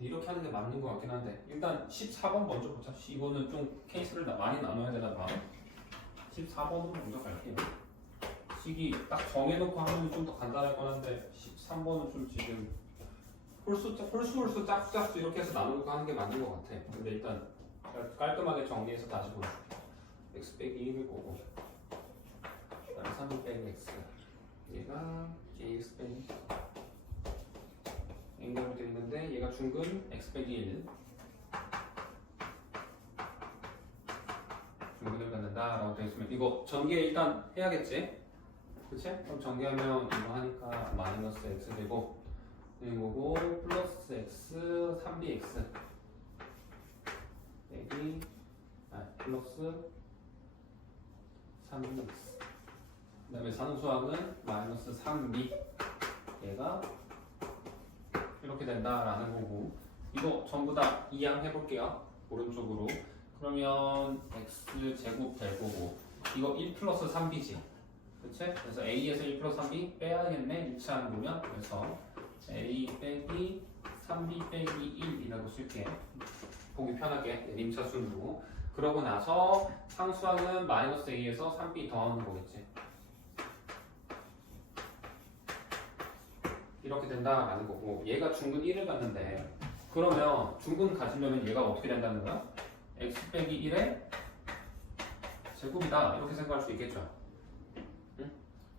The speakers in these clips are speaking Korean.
이렇게 하는 게 맞는 것 같긴 한데 일단 14번 먼저 보자. 이거는 좀 케이스를 많이 나눠야 되나 봐. 14번으로 먼저 갈게요. 식이 딱 정해놓고 하면 좀 더 간단할 뻔한데 13번은 좀 지금 홀수 짝수 이렇게 해서 나누고 하는 게 맞는 것 같아. 근데 일단 깔끔하게 정리해서 다시 보여줄게. x 빼기 1을 보고 3 빼기 x 얘가 kx 빼기 n대로 되어 있는데 얘가 중근 x 빼기 1 중근을 갖는다 라고 되어 있으면 이거 전개 일단 해야겠지? 그치? 그럼 전개하면 이거 하니까 마이너스 x 되고 그리고 플러스 x 3bx 빼기 플러스 3bx 그 다음에 산수항은 마이너스 3b 얘가 이렇게 된다라는 거고 이거 전부 다 이항해볼게요. 오른쪽으로 그러면 x제곱 될 거고 이거 1 플러스 3b지 그치? 그래서 a에서 1 플러스 3b 빼야겠네 유치하는 거면 그래서 a 빼기 3b 빼기 1이라고 쓸게 보기 편하게 내림차 순으로 그러고 나서 상수항은 마이너스 a에서 3b 더하는 거겠지 이렇게 된다라는 거고 얘가 중근 1을 갖는데 그러면 중근 가지려면 얘가 어떻게 된다는 거야? x 빼기 1의 제곱이다 이렇게 생각할 수 있겠죠 응?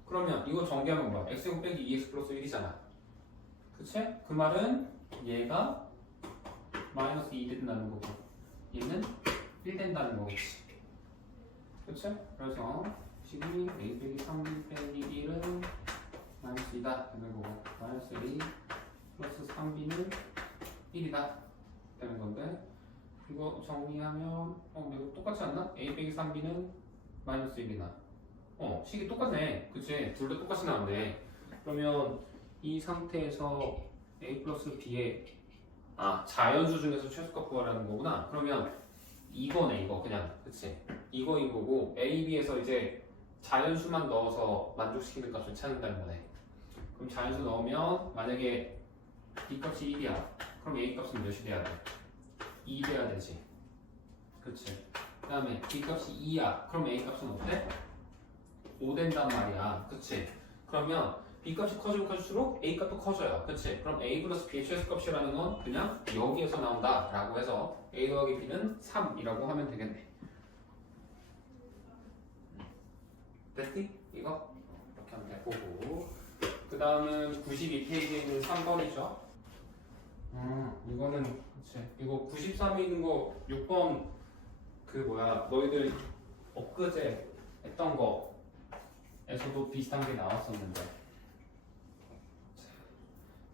그러면 이거 전개하면 뭐야? x제곱 빼기 2x 플러스 1이잖아 그치? 그 말은 얘가 마이너스 2 된다는 거고 얘는 1 된다는 거겠지 그치? 그래서 식이 a 빼기 3b 빼기 1은 마이너스 2다 되는 거고 마이너스 a 플러스 3b는 1이다 되는 건데 이거 정리하면 이거 똑같지 않나? a 빼기 3b는 마이너스 1이나 식이 똑같네 그치? 둘 다 똑같이 나왔네 그러면 이 상태에서 a 플러스 b의 자연수 중에서 최소값 구하라는 거구나 그러면 이거네 이거 그냥 그치? 이거인 거고 a, b에서 이제 자연수만 넣어서 만족시키는 값을 찾는다는 거네 그럼 자연수 넣으면 만약에 b 값이 1이야 그럼 a 값은 몇이 돼야 돼? 2 돼야 되지 그치? 그 다음에 b 값이 2야 그럼 a 값은 어때? 5 된단 말이야 그치? 그러면 b 값이 커지면 커질수록 a 값도 커져요 그치? 그럼 a 플러스 b의 최소값이라는 건 그냥 여기에서 나온다 라고 해서 a 더하기 b는 3이라고 하면 되겠네 됐지? 이거? 이렇게 하면 되고 그 다음은 92페이지에 있는 3번이죠 이거는 그치 이거 93에 있는 거 6번 그 뭐야 너희들 엊그제 했던 거에서도 비슷한 게 나왔었는데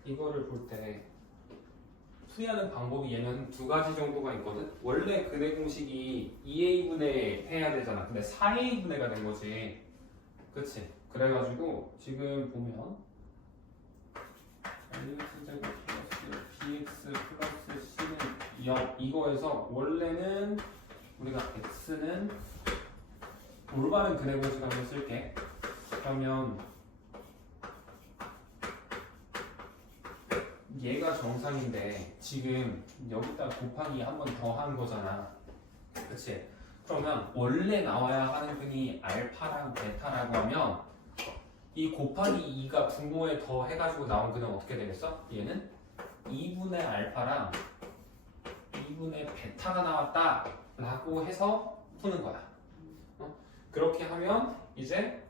이거를 볼 때 풀이하는 방법이 얘는 두 가지 정도가 있거든 원래 근해 공식이 2a분의 해야 되잖아 근데 4a분해가 된 거지 그치 그래가지고 지금 보면 x제곱 플러스 bx 플러스 c는 0 이거에서 원래는 우리가 x는 올바른 근해 공식 한번 쓸게 그러면 얘가 정상인데 지금 여기다 곱하기 한 번 더 한 거잖아 그치? 그러면 원래 나와야 하는 근이 알파랑 베타라고 하면 이 곱하기 2가 분모에 더 해가지고 나온 근은 어떻게 되겠어? 얘는 2분의 알파랑 2분의 베타가 나왔다 라고 해서 푸는 거야 그렇게 하면 이제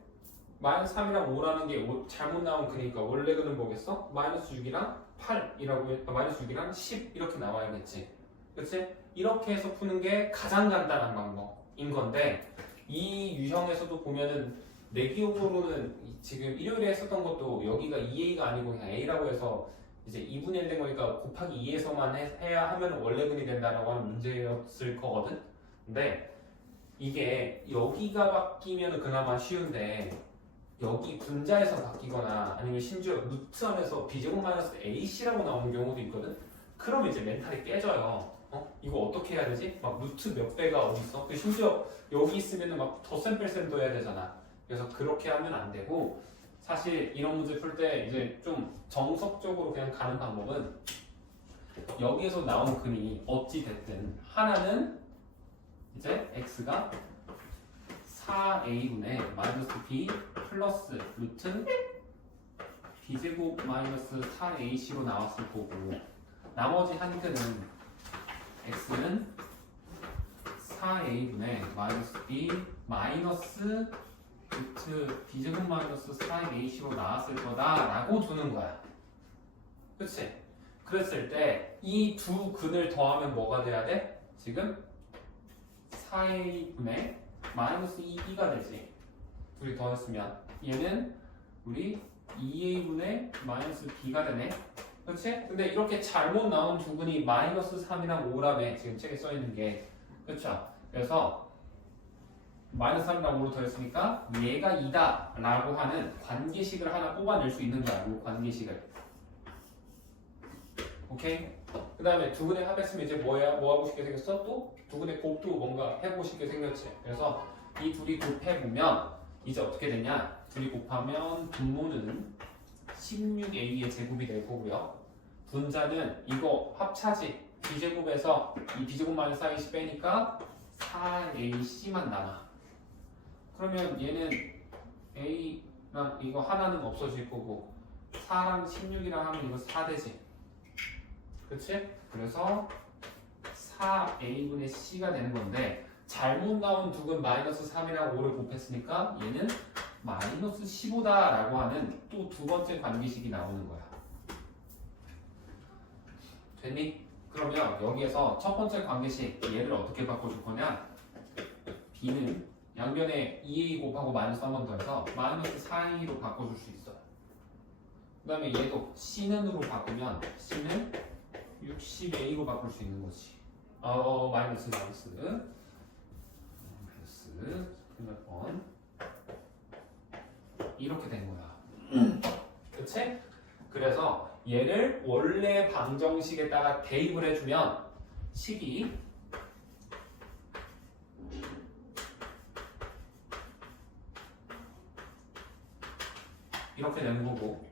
마이너스 3이랑 5라는 게 잘못 나온 근이니까 원래 근은 뭐겠어? 마이너스 6이랑 8이라고 마이너스 6이랑 10 이렇게 나와야겠지 그치? 이렇게 해서 푸는 게 가장 간단한 방법인 건데 이 유형에서도 보면은 내 기억으로는 지금 일요일에 했었던 것도 여기가 2a가 아니고 그냥 a라고 해서 이제 2분의 1 된 거니까 곱하기 2에서만 해야 하면 원래 근이 된다라고 하는 문제였을 거거든 근데 이게 여기가 바뀌면 그나마 쉬운데 여기 분자에서 바뀌거나 아니면 심지어 루트 안에서 b제곱 마이너스 ac라고 나오는 경우도 있거든 그러면 이제 멘탈이 깨져요 이거 어떻게 해야 되지? 막 루트 몇 배가 어디 있어? 심지어 여기 있으면 막 덧셈 뺄셈도 해야 되잖아 그래서 그렇게 하면 안 되고 사실 이런 문제 풀 때 이제 좀 정석적으로 그냥 가는 방법은 여기에서 나온 근이 어찌 됐든 하나는 이제 x가 4a분의 마이너스 b 플러스 루트 b제곱 마이너스 4ac로 나왔을 거고 나머지 한 근은 x는 4a분의 마이너스 b 마이너스 루트 b제곱 마이너스 4ac로 나왔을 거다라고 두는 거야. 그치? 그랬을 때 이 두 근을 더하면 뭐가 돼야 돼? 지금 4a분의 마이너스 2b가 되지. 둘이 더했으면 얘는 우리 2a분의 마이너스 b가 되네. 그렇지? 근데 이렇게 잘못 나온 두 근이 마이너스 3이랑 5라며 지금 책에 써있는 게. 그렇죠? 그래서 마이너스 3이랑 5로 더했으니까 얘가 2다 라고 하는 관계식을 하나 뽑아낼 수 있는 거야. 이 관계식을. 오케이? 그 다음에 두 근의 합했으면 이제 뭐 하고 싶게 생겼어? 또 두 근의 곱도 뭔가 해보고 싶게 생겼지. 그래서 이 둘이 곱해보면 이제 어떻게 되냐? 둘이 곱하면 분모는 16a의 제곱이 될 거고요. 분자는 이거 합차지. b제곱에서 이 b제곱 마이너스 4ac 빼니까 4ac만 남아. 그러면 얘는 a랑 이거 하나는 없어질 거고 4랑 16이랑 하면 이거 4 되지. 그치? 그래서 4a분의 c가 되는 건데 잘못 나온 두 근 마이너스 3이랑 5를 곱했으니까 얘는 마이너스 15다 라고 하는 또 두 번째 관계식이 나오는 거야. 됐니? 그러면 여기에서 첫 번째 관계식 얘를 어떻게 바꿔줄 거냐? b는 양변에 2a 곱하고 마이너스 한 번 더해서 마이너스 4a로 바꿔줄 수 있어요. 그 다음에 얘도 c는으로 바꾸면 c는 60a로 바꿀 수 있는 거지. 마이너스 몇 번 이렇게 된 거야. 그치? 그래서 얘를 원래 방정식에다가 대입을 해주면 식이 이렇게 되는 거고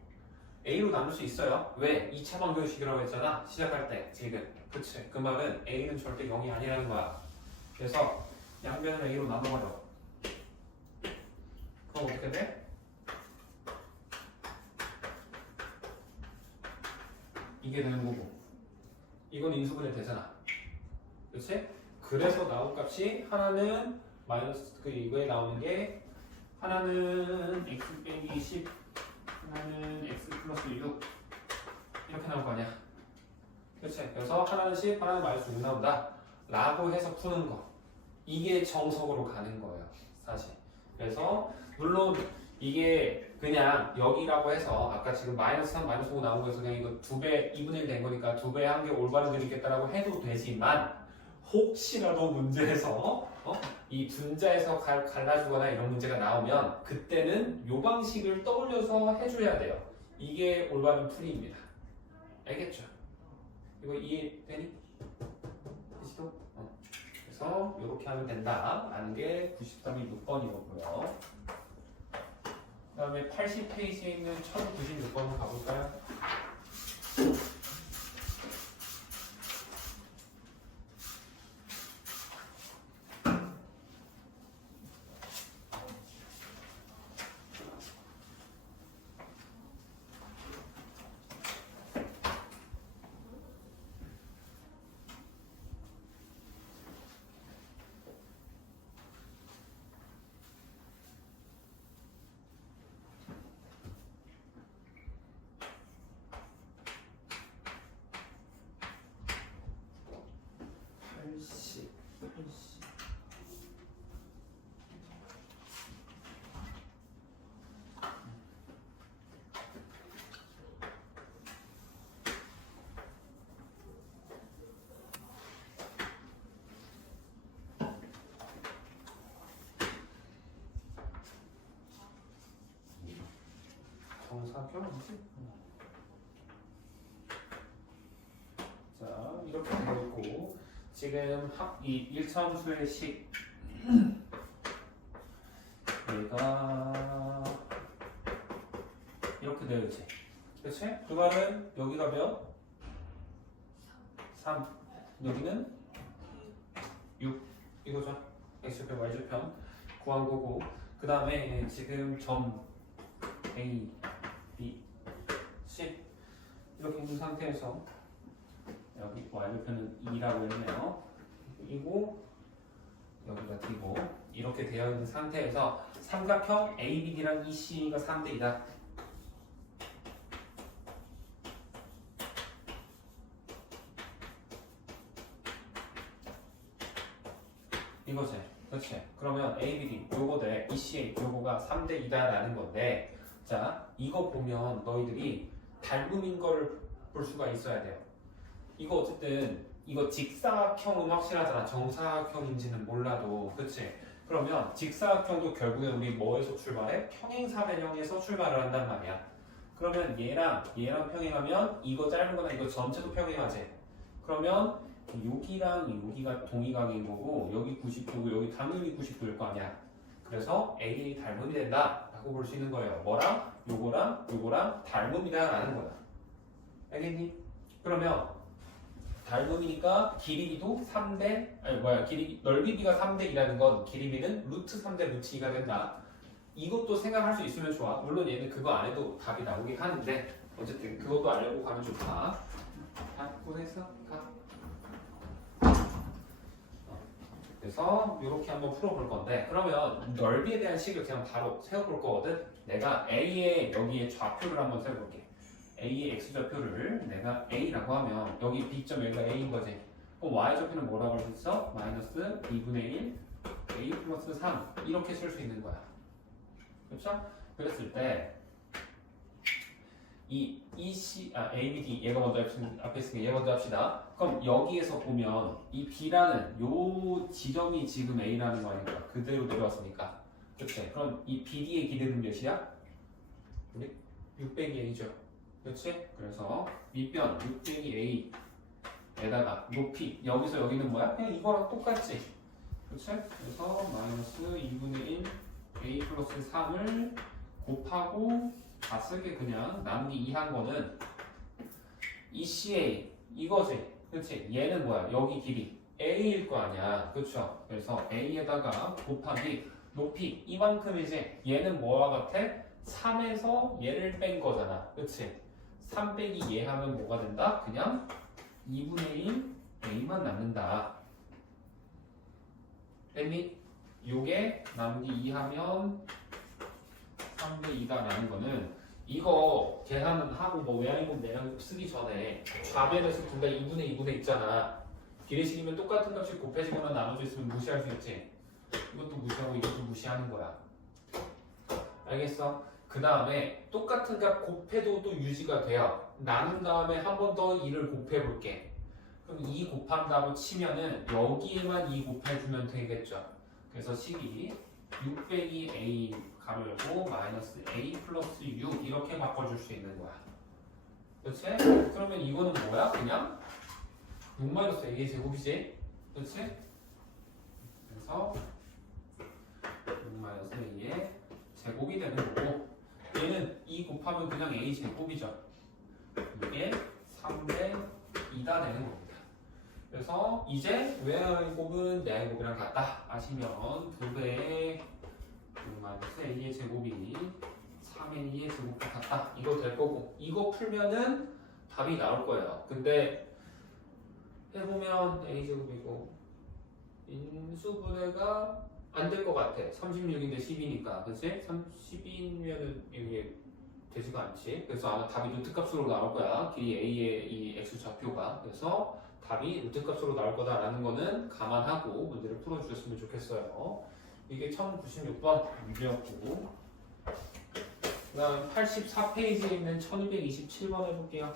A로 나눌 수 있어요. 왜? 2차 방정식이라고 했잖아. 시작할 때 지금. 그치? 그 말은 A는 절대 0이 아니라는 거야. 그래서 양변을 A로 나눠버려. 그럼 어떻게 돼? 이게 되는 거고 이건 인수분해 되잖아. 그치? 그래서 나온 값이 하나는 마이너스 이거에 나오는 게 하나는 x 빼기 10 하나는 x 플러스 6 이렇게 나올 거 아니야. 그치? 그래서 하나는 10 하나는 마이너스 6 나온다 라고 해서 푸는 거 이게 정석으로 가는 거예요 사실. 그래서 물론 이게 그냥 여기라고 해서 아까 지금 마이너스 3 마이너스 5 나온 거에서 그냥 이거 2배 2분의 1 된 거니까 2배 한 게 올바른 그리겠다라고 해도 되지만 혹시라도 문제에서 이 분자에서 갈라주거나 이런 문제가 나오면 그때는 요 방식을 떠올려서 해줘야 돼요. 이게 올바른 풀이입니다. 알겠죠? 이거 이해되니? 그치도? 그래서 이렇게 하면 된다라는 게 93이 6번이었고요. 그 다음에 80페이지에 있는 1096번을 가볼까요? 정사표 뭐지? 자 이렇게 되어 있고 지금 이 1차함수의 식 얘가 이렇게 되어 있지. 그치? 그 말은 여기가 몇? 3 여기는 6 이거죠. x좌표 y좌표 구한 거고 그 다음에 지금 점 A, B, C 이렇게 있는 상태에서 여기 y좌표는 2라고 했네요. 이고 여기가 D고 이렇게 되어 있는 상태에서 삼각형 ABD랑 EC가 3대 2다. 이거지. 그렇지. 그러면 ABD 요거 대 ECA 요거가 3대 2다라는 건데 자 이거 보면 너희들이 닮음인 걸 볼 수가 있어야 돼요. 이거 어쨌든 이거 직사각형은 확실하잖아. 정사각형인지는 몰라도 그치? 그러면 직사각형도 결국엔 우리 뭐에서 출발해? 평행사변형에서 출발을 한단 말이야. 그러면 얘랑 평행하면 이거 짧은 거나 이거 전체도 평행하지. 그러면 여기랑 여기가 동의각인 거고 여기 90도고 여기 당연히 90도일 거 아니야. 그래서 AA 닮음이 된다 라고 볼 수 있는 거예요. 뭐랑? 요거랑 닮음이다 라는 거야. 알겠니? 그러면 닮음이니까 길이비도 3대 넓이비가 3대 2라는 건 길이비는 루트 3대 루트 2가 된다. 이것도 생각할 수 있으면 좋아. 물론 얘는 그거 안 해도 답이 나오긴 하는데 어쨌든 그것도 알고 가면 좋다. 다 보냈어? 가. 그래서 이렇게 한번 풀어볼 건데 그러면 넓이에 대한 식을 그냥 바로 세워볼 거거든. 내가 A의 여기에 좌표를 한번 세워볼게. A의 x좌표를 내가 A라고 하면 여기 B점 여기가 A인 거지. 그럼 Y좌표는 뭐라고 할 수 있어? 마이너스 2분의 1 A 플러스 3 이렇게 쓸 수 있는 거야. 그렇죠? 그랬을 때 이 ABD 얘가 먼저 앞에 있으니까 얘 먼저 합시다. 그럼 여기에서 보면 이 B라는 요 지점이 지금 A라는 거 아닌가? 그대로 내려왔으니까. 그치? 그럼 이 BD의 길이는 몇이야? 우리 600이 A죠. 그렇지? 그래서 밑변 600이 A에다가 높이 여기서 여기는 뭐야? 그냥 이거랑 똑같지? 그렇지? 그래서 마이너스 2분의 1 A 플러스 3을 곱하고 다 쓰게 그냥 나누기 2 한 거는 ECA 이거지? 그렇지? 얘는 뭐야? 여기 길이 A일 거 아니야. 그렇죠? 그래서 A에다가 곱하기 높이 이만큼이지? 얘는 뭐와 같아? 3에서 얘를 뺀 거잖아. 그렇지? 3 빼기 얘 하면 뭐가 된다? 그냥 2분의 1 A만 남는다. 됐니? 요게 나누기 2 하면 3대 2다라는 거는 이거 계산은 하고 뭐 외양이분 내양 쓰기 전에 좌변에서 둘 다 2분의 2분의 있잖아. 비례식이면 똑같은 값이 곱해지거나 나눠져 있으면 무시할 수 있지. 이것도 무시하고 이것도 무시하는 거야. 알겠어? 그 다음에 똑같은 값 곱해도 또 유지가 돼요. 나눈 다음에 한 번 더 2를 곱해 볼게. 그럼 2 곱한다고 치면은 여기에만 2 곱해주면 되겠죠. 그래서 식이 6 빼기 A 가로 열고 마이너스 A 플러스 6 이렇게 바꿔줄 수 있는 거야. 그렇지? 그러면 이거는 뭐야? 그냥 6 마이너스 A의 제곱이지? 그렇지? 그래서 6 마이너스 A의 제곱이 되는 거고 얘는 2 곱하면 그냥 A 제곱이죠. 이게 3대 2다 되는 겁니다. 그래서 이제 외양의 곱은 내양의 곱이랑 같다 아시면 2배의 6-A의 제곱이 3A의 제곱과 같다. 이거 될 거고 이거 풀면은 답이 나올 거예요. 근데 해보면 A제곱이고 인수분해가 안 될 것 같아. 36인데 10이니까 그치? 12면은 이게 되지가 않지. 그래서 아마 답이 루트값으로 나올 거야. 길이 A의 이 X좌표가. 그래서 답이 루트값으로 나올 거다라는 거는 감안하고 문제를 풀어주셨으면 좋겠어요. 이게 1096번 문제였고 그 다음 84페이지에 있는 1227번 해볼게요.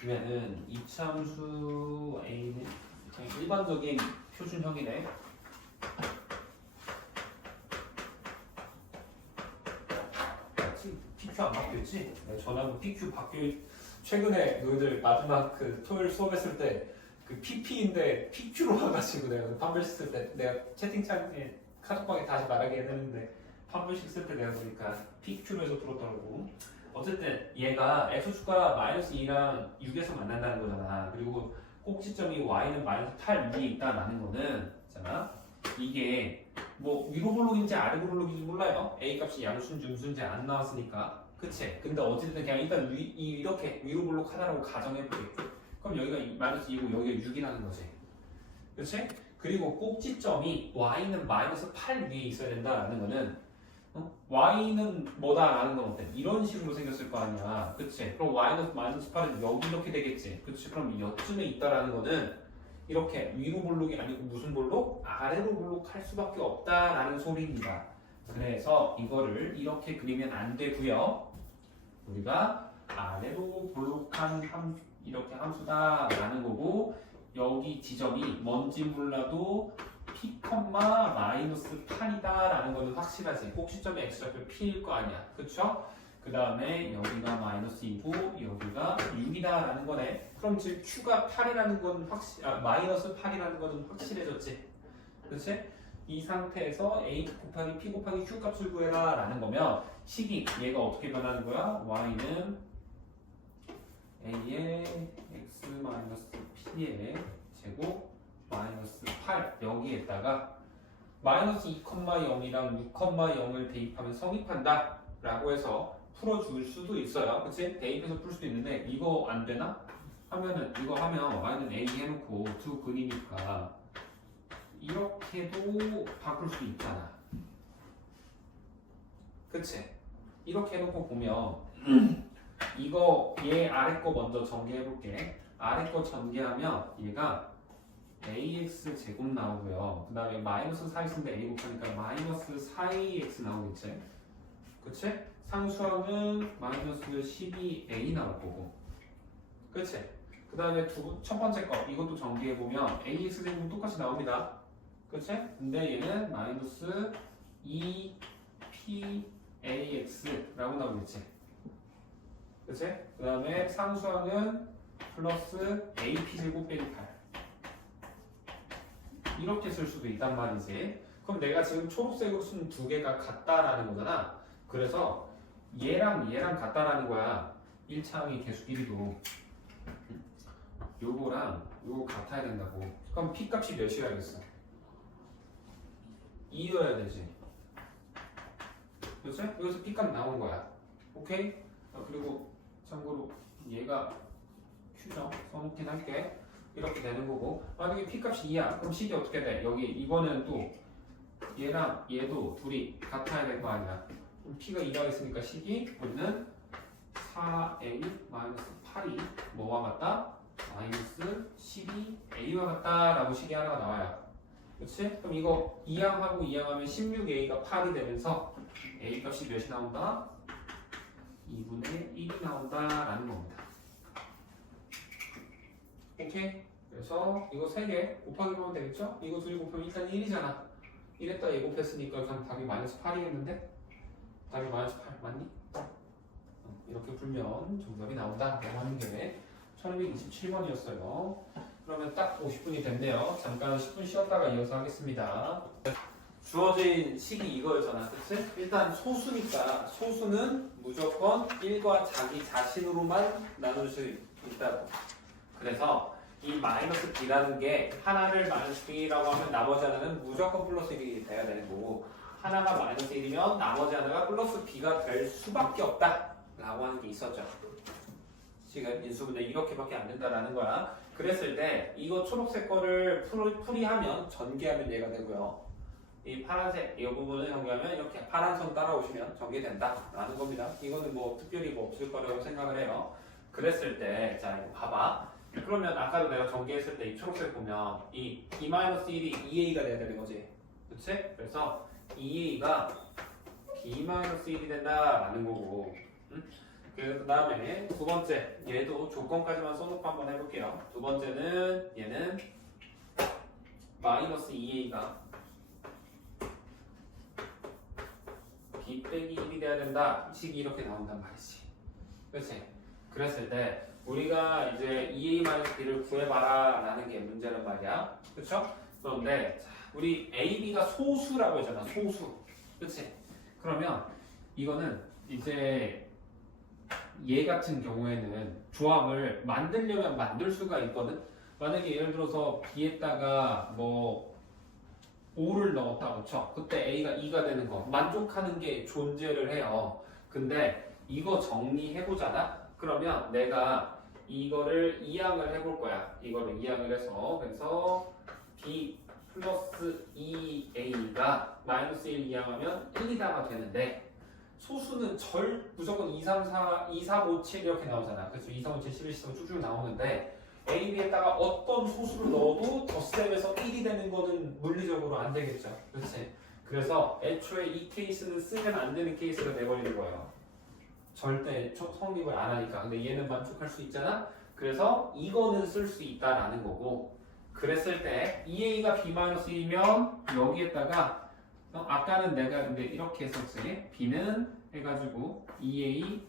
그러면은 이차함수 A는 그냥 일반적인 표준형이네. PQ 안 바뀌었지? 전화도 PQ 바뀌 최근에 너희들 마지막 그 토요일 수업했을 때 그 PP인데 PQ로 와가지고 내가 판별식 쓸 때 내가 채팅창에 카톡방에 다시 말하게 해놨는데 판별식 쓸 때 내가 보니까 PQ로 해서 풀었더라고. 어쨌든 얘가 x축과 마이너스 2랑 6에서 만난다는 거잖아. 그리고 꼭지점이 y는 마이너스 8 위에 있다라는 거는 있잖아. 이게 뭐 위로 볼록인지 아래 볼록인지 몰라요. a 값이 양수인지 음수인지 안 나왔으니까. 그치? 근데 어쨌든 그냥 일단 이렇게 위로 볼록하다라고 가정해볼게. 그럼 여기가 마이너스 2고 여기가 6이라는 거지. 그치? 그리고 꼭지점이 y는 마이너스 8 위에 있어야 된다라는 거는 y는 뭐다라는 건 어때? 이런 식으로 생겼을 거 아니야. 그치? 그럼 y는 마이너스 8은 여기 이렇게 되겠지. 그치? 그럼 여쯤에 있다라는 거는 이렇게 위로 볼록이 아니고 무슨 볼록? 아래로 볼록할 수밖에 없다라는 소리입니다. 그래서 이거를 이렇게 그리면 안 되고요. 우리가 아래로 볼록한 이렇게 함수다라는 거고 여기 지점이 뭔지 몰라도 p, 마이너스 8이다라는 거는 확실하지. 꼭지점이 x좌표 p일 거 아니야. 그쵸? 그 다음에 여기가 마이너스 2고 여기가 6이다라는 거네. 그럼 지금 q가 8이라는 건 마이너스 8이라는 거는 확실해졌지. 그치? 이 상태에서 a 곱하기 p 곱하기 q 값을 구해라 라는 거면 식이 얘가 어떻게 변하는 거야? y는 a의 x 마이너스 p의 제곱 마이너스 8 여기에다가 마이너스 2,0이랑 6,0을 대입하면 성립한다 라고 해서 풀어줄 수도 있어요. 그치? 대입해서 풀 수도 있는데 이거 안 되나? 하면은 이거 하면 y는 a 해놓고 두 근이니까 이렇게도 바꿀 수 있잖아. 그치? 이렇게 해놓고 보면 이거 얘 아래 거 먼저 전개해볼게. 아래 거 전개하면 얘가 ax 제곱 나오고요. 그 다음에 마이너스 4 있으면 a 곱하니까 마이너스 4ax 나오겠지? 그치? 상수항은 마이너스 12a 나올 거고. 그치? 그 다음에 첫 번째 거 이것도 전개해보면 ax 제곱은 똑같이 나옵니다. 그치? 근데 얘는 마이너스 2pax라고 나오겠지? 그치? 그 다음에 상수항은 플러스 ap제곱 빼기 8 이렇게 쓸 수도 있단 말이지. 그럼 내가 지금 초록색으로 쓴 두 개가 같다라는 거잖아. 그래서 얘랑 같다라는 거야. 1차항의 개수 길이도 요거랑 요거 같아야 된다고. 그럼 p 값이 몇이어야겠어? 2여야 되지. 그치? 여기서 p 값 나온 거야. 오케이? 그리고 참고로 얘가 q죠. 써놓긴 할게. 이렇게 되는 거고 만약에 p 값이 2야. 그럼 식이 어떻게 돼? 여기 이번에는 또 얘랑 얘도 둘이 같아야 될 거 아니야. 그럼 p가 2가 있으니까 식이 우리는 4a-8이 뭐와 같다? 마이너스 12a와 같다 라고 식이 하나가 나와요. 그치? 그럼 이거 2항하고 2항하면 16a가 8이 되면서 a 값이 몇이 나온다? 2분의 1이 나온다라는 겁니다. 오케이? 그래서 이거 3개 곱하기 하면 되겠죠? 이거 둘이 곱하면 일단 1이잖아. 1에다 얘 곱했으니까 그냥 답이 마이너스 8이겠는데? 답이 마이너스 8 맞니? 이렇게 풀면 정답이 나온다 라고 하는 게 1227번이었어요. 그러면 딱 50분이 됐네요. 잠깐 10분 쉬었다가 이어서 하겠습니다. 주어진 식이 이거였잖아. 그치? 일단 소수니까 소수는 무조건 1과 자기 자신으로만 나눌 수 있다고. 그래서 이 마이너스 b라는 게 하나를 마이너스 b라고 하면 나머지 하나는 무조건 플러스 1이 돼야 되는 거고 하나가 마이너스 1이면 나머지 하나가 플러스 b가 될 수밖에 없다 라고 하는 게 있었죠. 지금 인수분해 이렇게밖에 안 된다라는 거야. 그랬을 때 이거 초록색 거를 풀이하면 전개하면 얘가 되고요. 이 파란색 이 부분을 전개하면 이렇게 파란선 따라오시면 전개된다 라는 겁니다. 이거는 뭐 특별히 뭐 없을 거라고 생각을 해요. 그랬을 때 자 이거 봐봐. 그러면 아까도 내가 전개했을 때 이 초록색 보면 이 2-1이 2a가 돼야 되는 거지. 그치? 그래서 2a가 b-1이 된다라는 거고 그 다음에 두 번째 얘도 조건까지만 써놓고 한번 해볼게요. 두 번째는 얘는 마이너스 2a가 b 빼기 1이 돼야 된다. 식이 이렇게 나온단 말이지. 그치? 그랬을 때 우리가 이제 2a-b를 구해봐라 라는 게 문제란 말이야. 그쵸? 그런데 자, 우리 a, b가 소수라고 했잖아. 소수. 그치? 그러면 이거는 이제 얘 같은 경우에는 조합을 만들려면 만들 수가 있거든. 만약에 예를 들어서 b에다가 뭐 5를 넣었다고 쳐. 그때 a가 2가 되는 거 만족하는 게 존재를 해요. 근데 이거 정리해보잖아. 그러면 내가 이거를 이항을 해볼 거야. 이거를 이항을 해서 그래서 b 플러스 2a가 마이너스 1 이항하면 1이다가 되는데 소수는 무조건 2, 3, 4, 2, 3, 5, 7 이렇게 나오잖아. 그래서 2, 3, 5, 7, 11, 13 쭉쭉 나오는데 A, B에다가 어떤 소수를 넣어도 덧셈에서 1이 되는 거는 물리적으로 안 되겠죠. 그렇지? 그래서 애초에 이 케이스는 쓰면 안 되는 케이스가 돼버리는 거예요. 절대 성립을 안 하니까. 근데 얘는 만족할 수 있잖아? 그래서 이거는 쓸 수 있다라는 거고 그랬을 때 2A가 B-1이면 여기에다가 아까는 내가 근데 이렇게 했었지. B는 해가지고 2A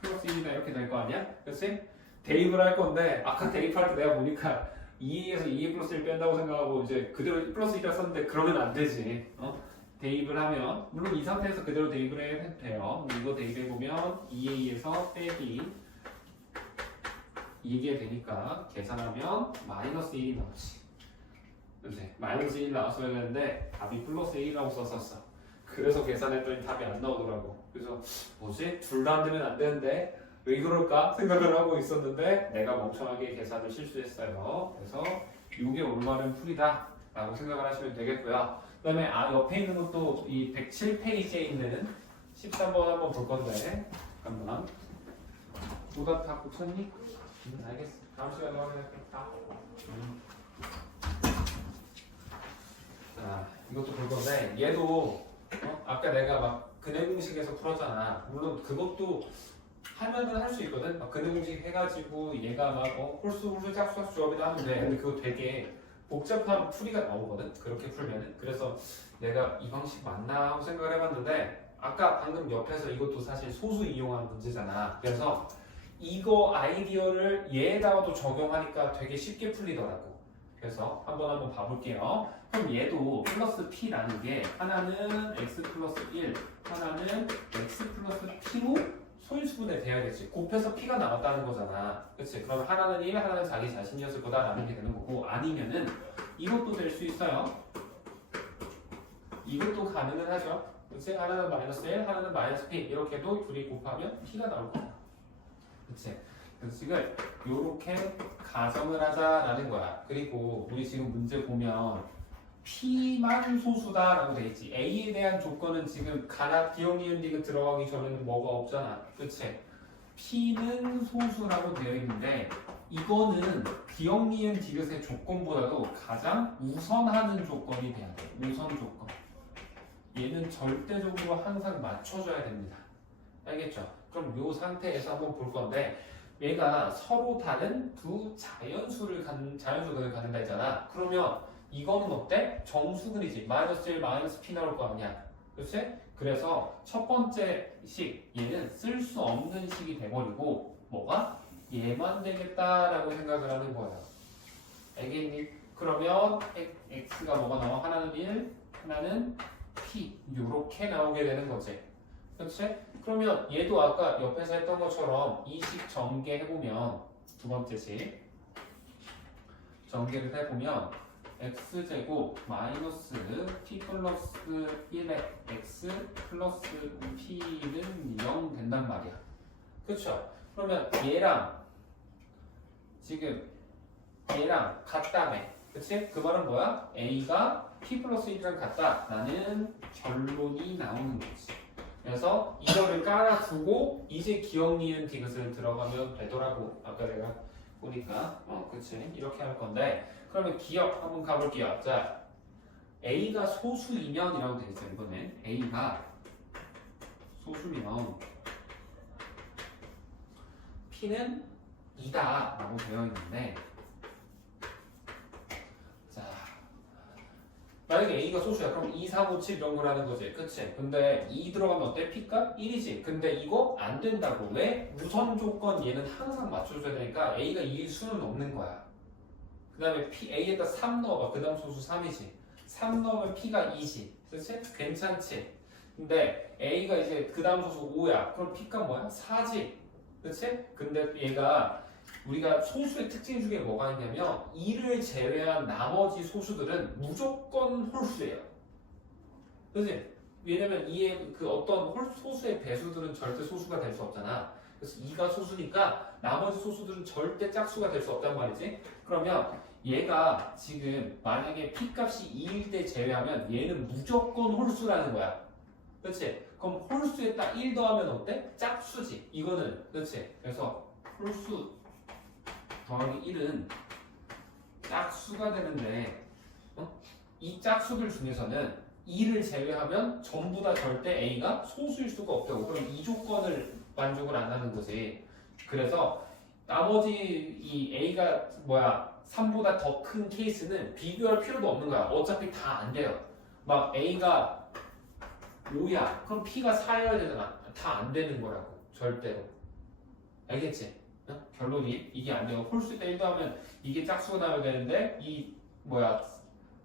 플러스 1이다 이렇게 될 거 아니야? 그렇지? 대입을 할 건데 아까 대입할 때 내가 보니까 2A에서 2A 플러스 1 뺀다고 생각하고 이제 그대로 플러스 1이라 썼는데 그러면 안 되지. 대입을 하면 물론 이 상태에서 그대로 대입을 해도 돼요. 이거 대입해보면 2A에서 빼기 이게 되니까 계산하면 마이너스 1이 나오지. 그치? 마이너스 1 나왔어야 되는데 답이 플러스 1이라고 썼었어. 그래서 계산했더니 답이 안 나오더라고. 그래서 뭐지? 둘 다 안 되면 안 되는데 왜 그럴까 생각을 하고 있었는데 내가 멍청하게 계산을 실수했어요. 그래서 이게 올바른 풀이다 라고 생각을 하시면 되겠고요. 그 다음에 옆에 있는 것도 이 107페이지에 있는 13번 한번 볼 건데 잠깐만. 오답 다 붙였니? 알겠어. 다음 시간에 확인할게요. 자, 이것도 볼 건데 얘도 아까 내가 막 근해 공식에서 풀었잖아. 물론 그것도 하면은 할 수 있거든. 막 근해 공식 해가지고 얘가 막 홀수 짝수 조합이다 하면 돼. 근데 그거 되게 복잡한 풀이가 나오거든. 그렇게 풀면은. 그래서 내가 이 방식 맞나 하고 생각을 해봤는데 아까 방금 옆에서 이것도 사실 소수 이용한 문제잖아. 그래서 이거 아이디어를 얘에다가도 적용하니까 되게 쉽게 풀리더라고. 그래서 한번 봐볼게요. 그럼 얘도 플러스 P라는 게 하나는 X 플러스 1, 하나는 X 플러스 P로 소인수분해 돼야겠지. 곱해서 P가 나왔다는 거잖아. 그치? 그럼 하나는 1, 하나는 자기 자신이었을 거다라는 게 되는 거고 아니면은 이것도 될 수 있어요. 이것도 가능은 하죠. 그치? 하나는 마이너스 1, 하나는 마이너스 P 이렇게도 둘이 곱하면 P가 나올 거야. 그치? 그래서 지금 요렇게 가정을 하자라는 거야. 그리고 우리 지금 문제 보면 P만 소수다라고 돼 있지. A에 대한 조건은 지금 가나 기억 니은 디귿 들어가기 전에는 뭐가 없잖아. 그치? P는 소수라고 되어 있는데 이거는 기억 니은 디귿의 조건보다도 가장 우선하는 조건이 돼야 돼. 우선 조건. 얘는 절대적으로 항상 맞춰줘야 됩니다. 알겠죠? 그럼 이 상태에서 한번 볼 건데 얘가 서로 다른 두 자연수를 갖는다 했잖아. 그러면 이거는 어때? 정수근이지. 마이너스 1, 마이너스 P 나올 거 아니야. 그렇지? 그래서 첫 번째 식 얘는 쓸 수 없는 식이 돼버리고 뭐가? 얘만 되겠다라고 생각을 하는 거야. 알겠니? 그러면 X가 뭐가 나와? 하나는 1, 하나는 P 이렇게 나오게 되는 거지. 그렇지? 그러면 얘도 아까 옆에서 했던 것처럼 이 식 전개해보면 두 번째 식 전개를 해보면 x제곱 마이너스 p 플러스 1의 x 플러스 p는 0 된단 말이야. 그쵸? 그러면 얘랑 지금 얘랑 같다며. 그치? 그 말은 뭐야? a가 p 플러스 1이랑 같다 라는 결론이 나오는 거지. 그래서 이거를 깔아두고 이제 기억 니은 디귿을 들어가면 되더라고. 아까 내가 보니까 그치? 이렇게 할 건데 그러면 기억 한번 가볼게요. 자, A가 소수이면이라고 되어 있어요. 이번엔 A가 소수면 P는 2다 라고 되어 있는데 자, 만약에 A가 소수야. 그럼 2, 3, 5, 7 이런 거라는 거지. 그치? 근데 2 들어가면 어때? P값 1이지. 근데 이거 안 된다고. 왜? 우선 조건 얘는 항상 맞춰줘야 되니까 A가 2일 수는 없는 거야. 그 다음에 A에다 3 넣어봐. 그 다음 소수 3이지. 3 넣으면 P가 2지. 그치? 괜찮지? 근데 A가 이제 그 다음 소수 5야. 그럼 P값 뭐야? 4지. 그치? 근데 얘가 우리가 소수의 특징 중에 뭐가 있냐면 2를 제외한 나머지 소수들은 무조건 홀수예요. 그치? 왜냐면 2의 그 어떤 소수의 배수들은 절대 소수가 될 수 없잖아. 그래서 2가 소수니까 나머지 소수들은 절대 짝수가 될 수 없단 말이지. 그러면 얘가 지금 만약에 P값이 2일 때 제외하면 얘는 무조건 홀수라는 거야. 그렇지? 그럼 홀수에 딱 1 더하면 어때? 짝수지. 이거는 그렇지? 그래서 홀수 더하기 1은 짝수가 되는데 이 짝수들 중에서는 2를 제외하면 전부 다 절대 A가 소수일 수가 없다고. 그럼 이 조건을 만족을 안 하는 거지. 그래서 나머지 이 A가 3보다 더 큰 케이스는 비교할 필요도 없는 거야. 어차피 다 안 돼요. 막 A가 5야. 그럼 P가 4여야 되잖아. 다 안 되는 거라고. 절대로. 알겠지? 결론이 이게 안 돼요. 홀수 때 1도 하면 이게 짝수가 나와야 되는데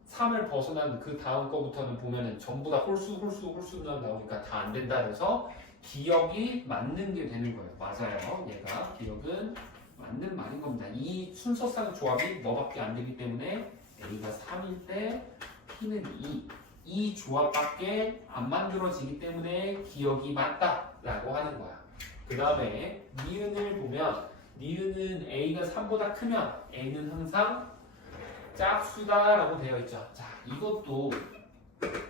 3을 벗어난 그 다음 거부터는 보면은 전부 다 홀수만 나오니까 다 안 된다 그래서 기억이 맞는 게 되는 거예요. 맞아요. 얘가 기억은 맞는 말인 겁니다. 이 순서상 조합이 너밖에 안 되기 때문에 A가 3일 때 P는 2. 이 조합밖에 안 만들어지기 때문에 기억이 맞다라고 하는 거야. 그 다음에 니은을 보면 니은은 A가 3보다 크면 A는 항상 짝수다라고 되어 있죠. 자, 이것도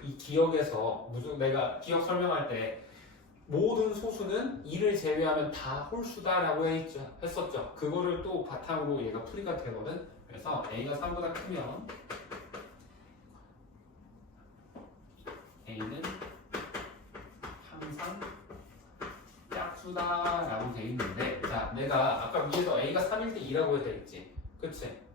이 기억에서 무슨 내가 기억 설명할 때 모든 소수는 2를 제외하면 다 홀수다라고 했었죠. 그거를 또 바탕으로 얘가 풀이가 되거든. 그래서 A가 3보다 크면 A는 항상 짝수다라고 돼 있는데, 자, 내가 아까 위에서 A가 3일 때 2라고 돼 있지, 그치?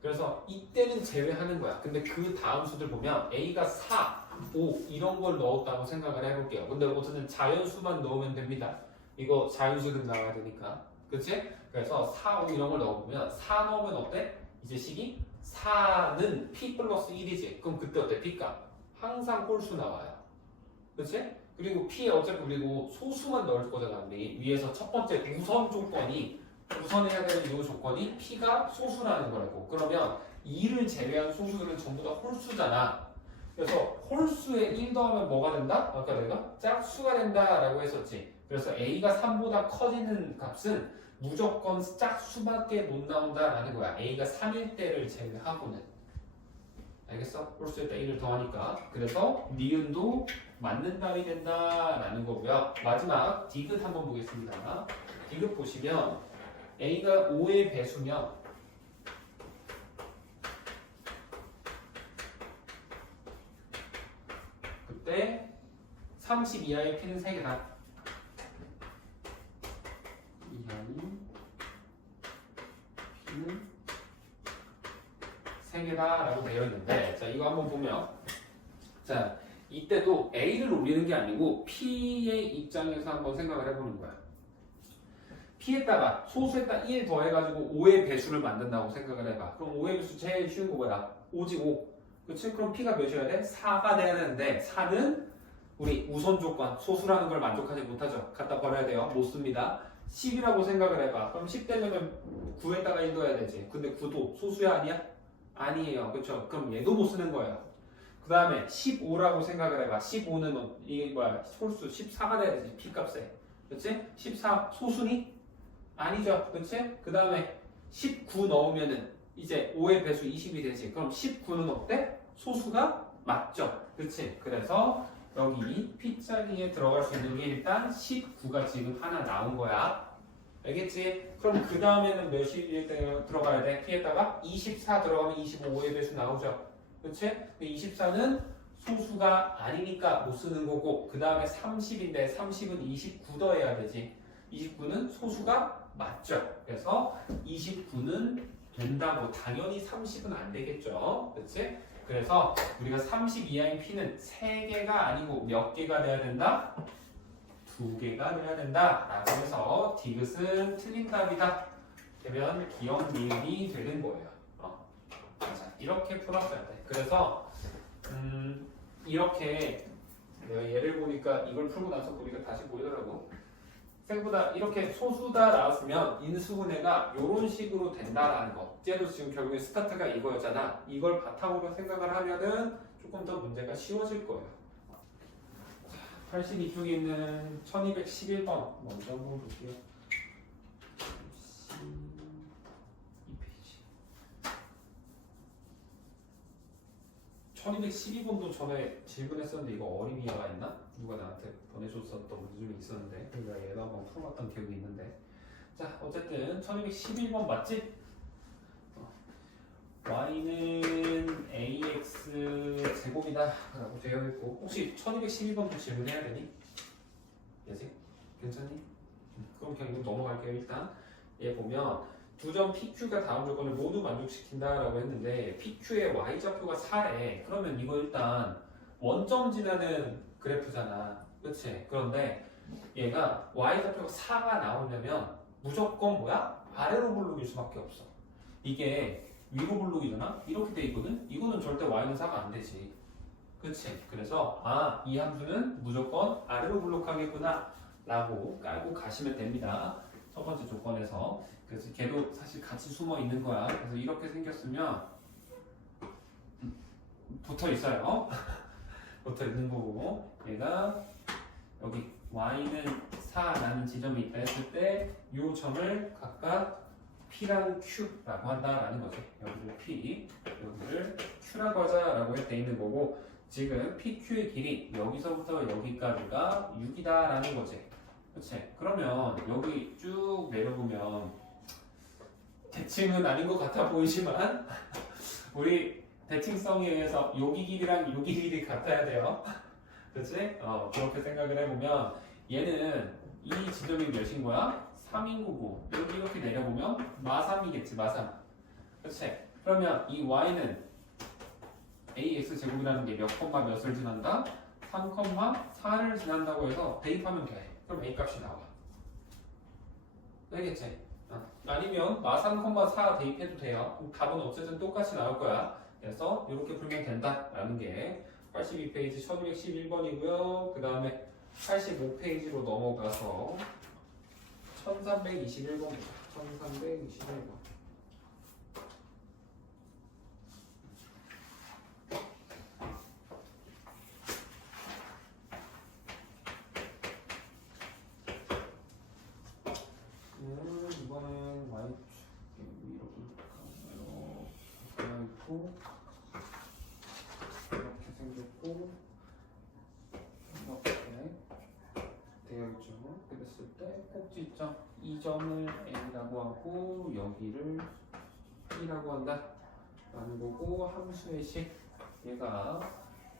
그래서 이때는 제외하는 거야. 근데 그 다음 수들 보면 A가 4, 5 이런 걸 넣었다고 생각을 해볼게요. 근데 어쨌든 자연수만 넣으면 됩니다. 이거 자연수는 나와야 되니까, 그치? 그래서 4, 5 이런 걸 넣어보면 4 넣으면 어때? 이제 식이 4는 P 플러스 1이지. 그럼 그때 어때? P값 항상 홀수 나와요. 그치? 그리고 P에 어차피 그리고 소수만 넣을 거잖아. 우리 위에서 첫 번째 우선 조건이 우선해야 되는 이 조건이 P가 소수라는 거라고. 그러면 2를 제외한 소수들은 전부 다 홀수잖아. 그래서 홀수에 1 더하면 뭐가 된다? 아까 내가 짝수가 된다라고 했었지. 그래서 A가 3보다 커지는 값은 무조건 짝수밖에 못 나온다라는 거야. A가 3일 때를 제외하고는. 알겠어? 홀수에 1을 더하니까. 그래서 니은도 맞는 답이 된다라는 거고요. 마지막 디귿 한번 보겠습니다. 디귿 보시면 A가 5의 배수면 그때 30 이하의 P는 3개다. 이하인 P는 3개다라고 되어 있는데, 자, 이거 한번 보면, 자, 이때도 A를 올리는 게 아니고 P의 입장에서 한번 생각을 해보는 거야. P에다가 소수에다 1 더해가지고 5의 배수를 만든다고 생각을 해봐. 그럼 5의 배수 제일 쉬운 거 뭐야? 5지 5. 그치? 그럼 P가 몇이어야 돼? 4가 돼야 되는데 4는 우리 우선 조건, 소수라는 걸 만족하지 못하죠. 갖다 버려야 돼요. 못 씁니다. 10이라고 생각을 해봐. 그럼 10 되려면 9에다가 1 넣어야 되지. 근데 9도 소수야 아니야? 아니에요. 그쵸? 그럼 얘도 못 쓰는 거예요. 그 다음에 15라고 생각을 해봐. 15는 이게 뭐야? 홀수 14가 돼야 되지. P값에. 그치? 14 소수니? 아니죠. 그치? 그 다음에 19 넣으면은 이제 5의 배수 20이 되지. 그럼 19는 어때? 소수가 맞죠. 그치? 그래서 여기 P자리에 들어갈 수 있는 게 일단 19가 지금 하나 나온 거야. 알겠지? 그럼 그 다음에는 몇이 들어가야 돼? P에다가 24 들어가면 25의 배수 나오죠. 그치? 24는 소수가 아니니까 못 쓰는 거고, 그 다음에 30인데 30은 29 더해야 되지. 29는 소수가 맞죠. 그래서 29는 된다. 뭐 당연히 30은 안 되겠죠. 그렇지? 그래서 우리가 30 이하인 P는 3개가 아니고 몇 개가 돼야 된다? 2개가 돼야 된다. 라고 해서 디귿은 틀린 답이다. 되면 기억 니은이 되는 거예요. 자, 이렇게 풀었어야 돼. 그래서 이렇게 내가 예를 보니까 이걸 풀고 나서 우리가 다시 보더라고. 생보다 이렇게 소수다 나왔으면 인수분해가 이런 식으로 된다라는 거. 쟤도 지금 결국에 스타트가 이거였잖아. 이걸 바탕으로 생각을 하면은 조금 더 문제가 쉬워질 거예요. 82쪽에 있는 1211번 먼저 한번 볼게요. 1212번도 전에 질문했었는데 이거 어린이가 있나? 누가 나한테 보내줬었던 문제 중에 있었는데 내가 얘도 한번 풀어봤던 기억이 있는데 자 어쨌든 1211번 맞지? y는 ax 제곱이다 라고 되어 있고 혹시 1212번도 질문해야 되니? 예지? 괜찮니? 그럼 그냥 이거 넘어갈게요. 일단 얘 보면 두 점 PQ가 다음 조건을 모두 만족시킨다라고 했는데 PQ의 y좌표가 4래. 그러면 이거 일단 원점 지나는 그래프잖아. 그치? 그런데 얘가 y좌표가 4가 나오려면 무조건 뭐야? 아래로 블록일 수밖에 없어. 이게 위로 블록이잖아? 이렇게 돼 있거든? 이거는 절대 y는 4가 안 되지. 그치? 그래서 이 함수는 무조건 아래로 블록하겠구나 라고 깔고 가시면 됩니다. 첫 번째 조건에서. 그래서 걔도 사실 같이 숨어 있는 거야. 그래서 이렇게 생겼으면 붙어 있어요. 붙어 있는 거고 얘가 여기 y는 4라는 지점이 있다 했을 때 이 점을 각각 P랑 Q라고 한다라는 거죠. 여기를 P, 여기를 Q라고 하자라고 돼 있는 거고 지금 PQ의 길이 여기서부터 여기까지가 6이다라는 거지. 그치? 그러면 여기 쭉 내려보면 대칭은 아닌 것 같아 보이지만 우리 대칭성에 의해서 여기 길이랑 여기 길이 같아야 돼요. 그치? 그렇게 생각을 해보면 얘는 이 지점이 몇인 거야? 3인 거고 여기 이렇게 내려보면 마3이겠지 마3. 그치? 그러면 이 y는 ax 제곱이라는 게 몇 콤마 몇을 지난다? 3,4를 지난다고 해서 대입하면 돼. 그럼 a 값이 나와. 알겠지? 아니면 마3,4 대입해도 돼요. 그럼 답은 어쨌든 똑같이 나올 거야. 그래서 이렇게 풀면 된다라는 게 82페이지 1211번이고요. 그 다음에 85페이지로 넘어가서 1321번입니다. 1321번. 이거는 y축 위로 볼까요? 그냥 있고 이렇게 생겼고 이렇게 되어 있죠. 그랬을 때 꼭지점 이 점을 a라고 하고 여기를 b라고 한다 라는 거고 함수의 식 얘가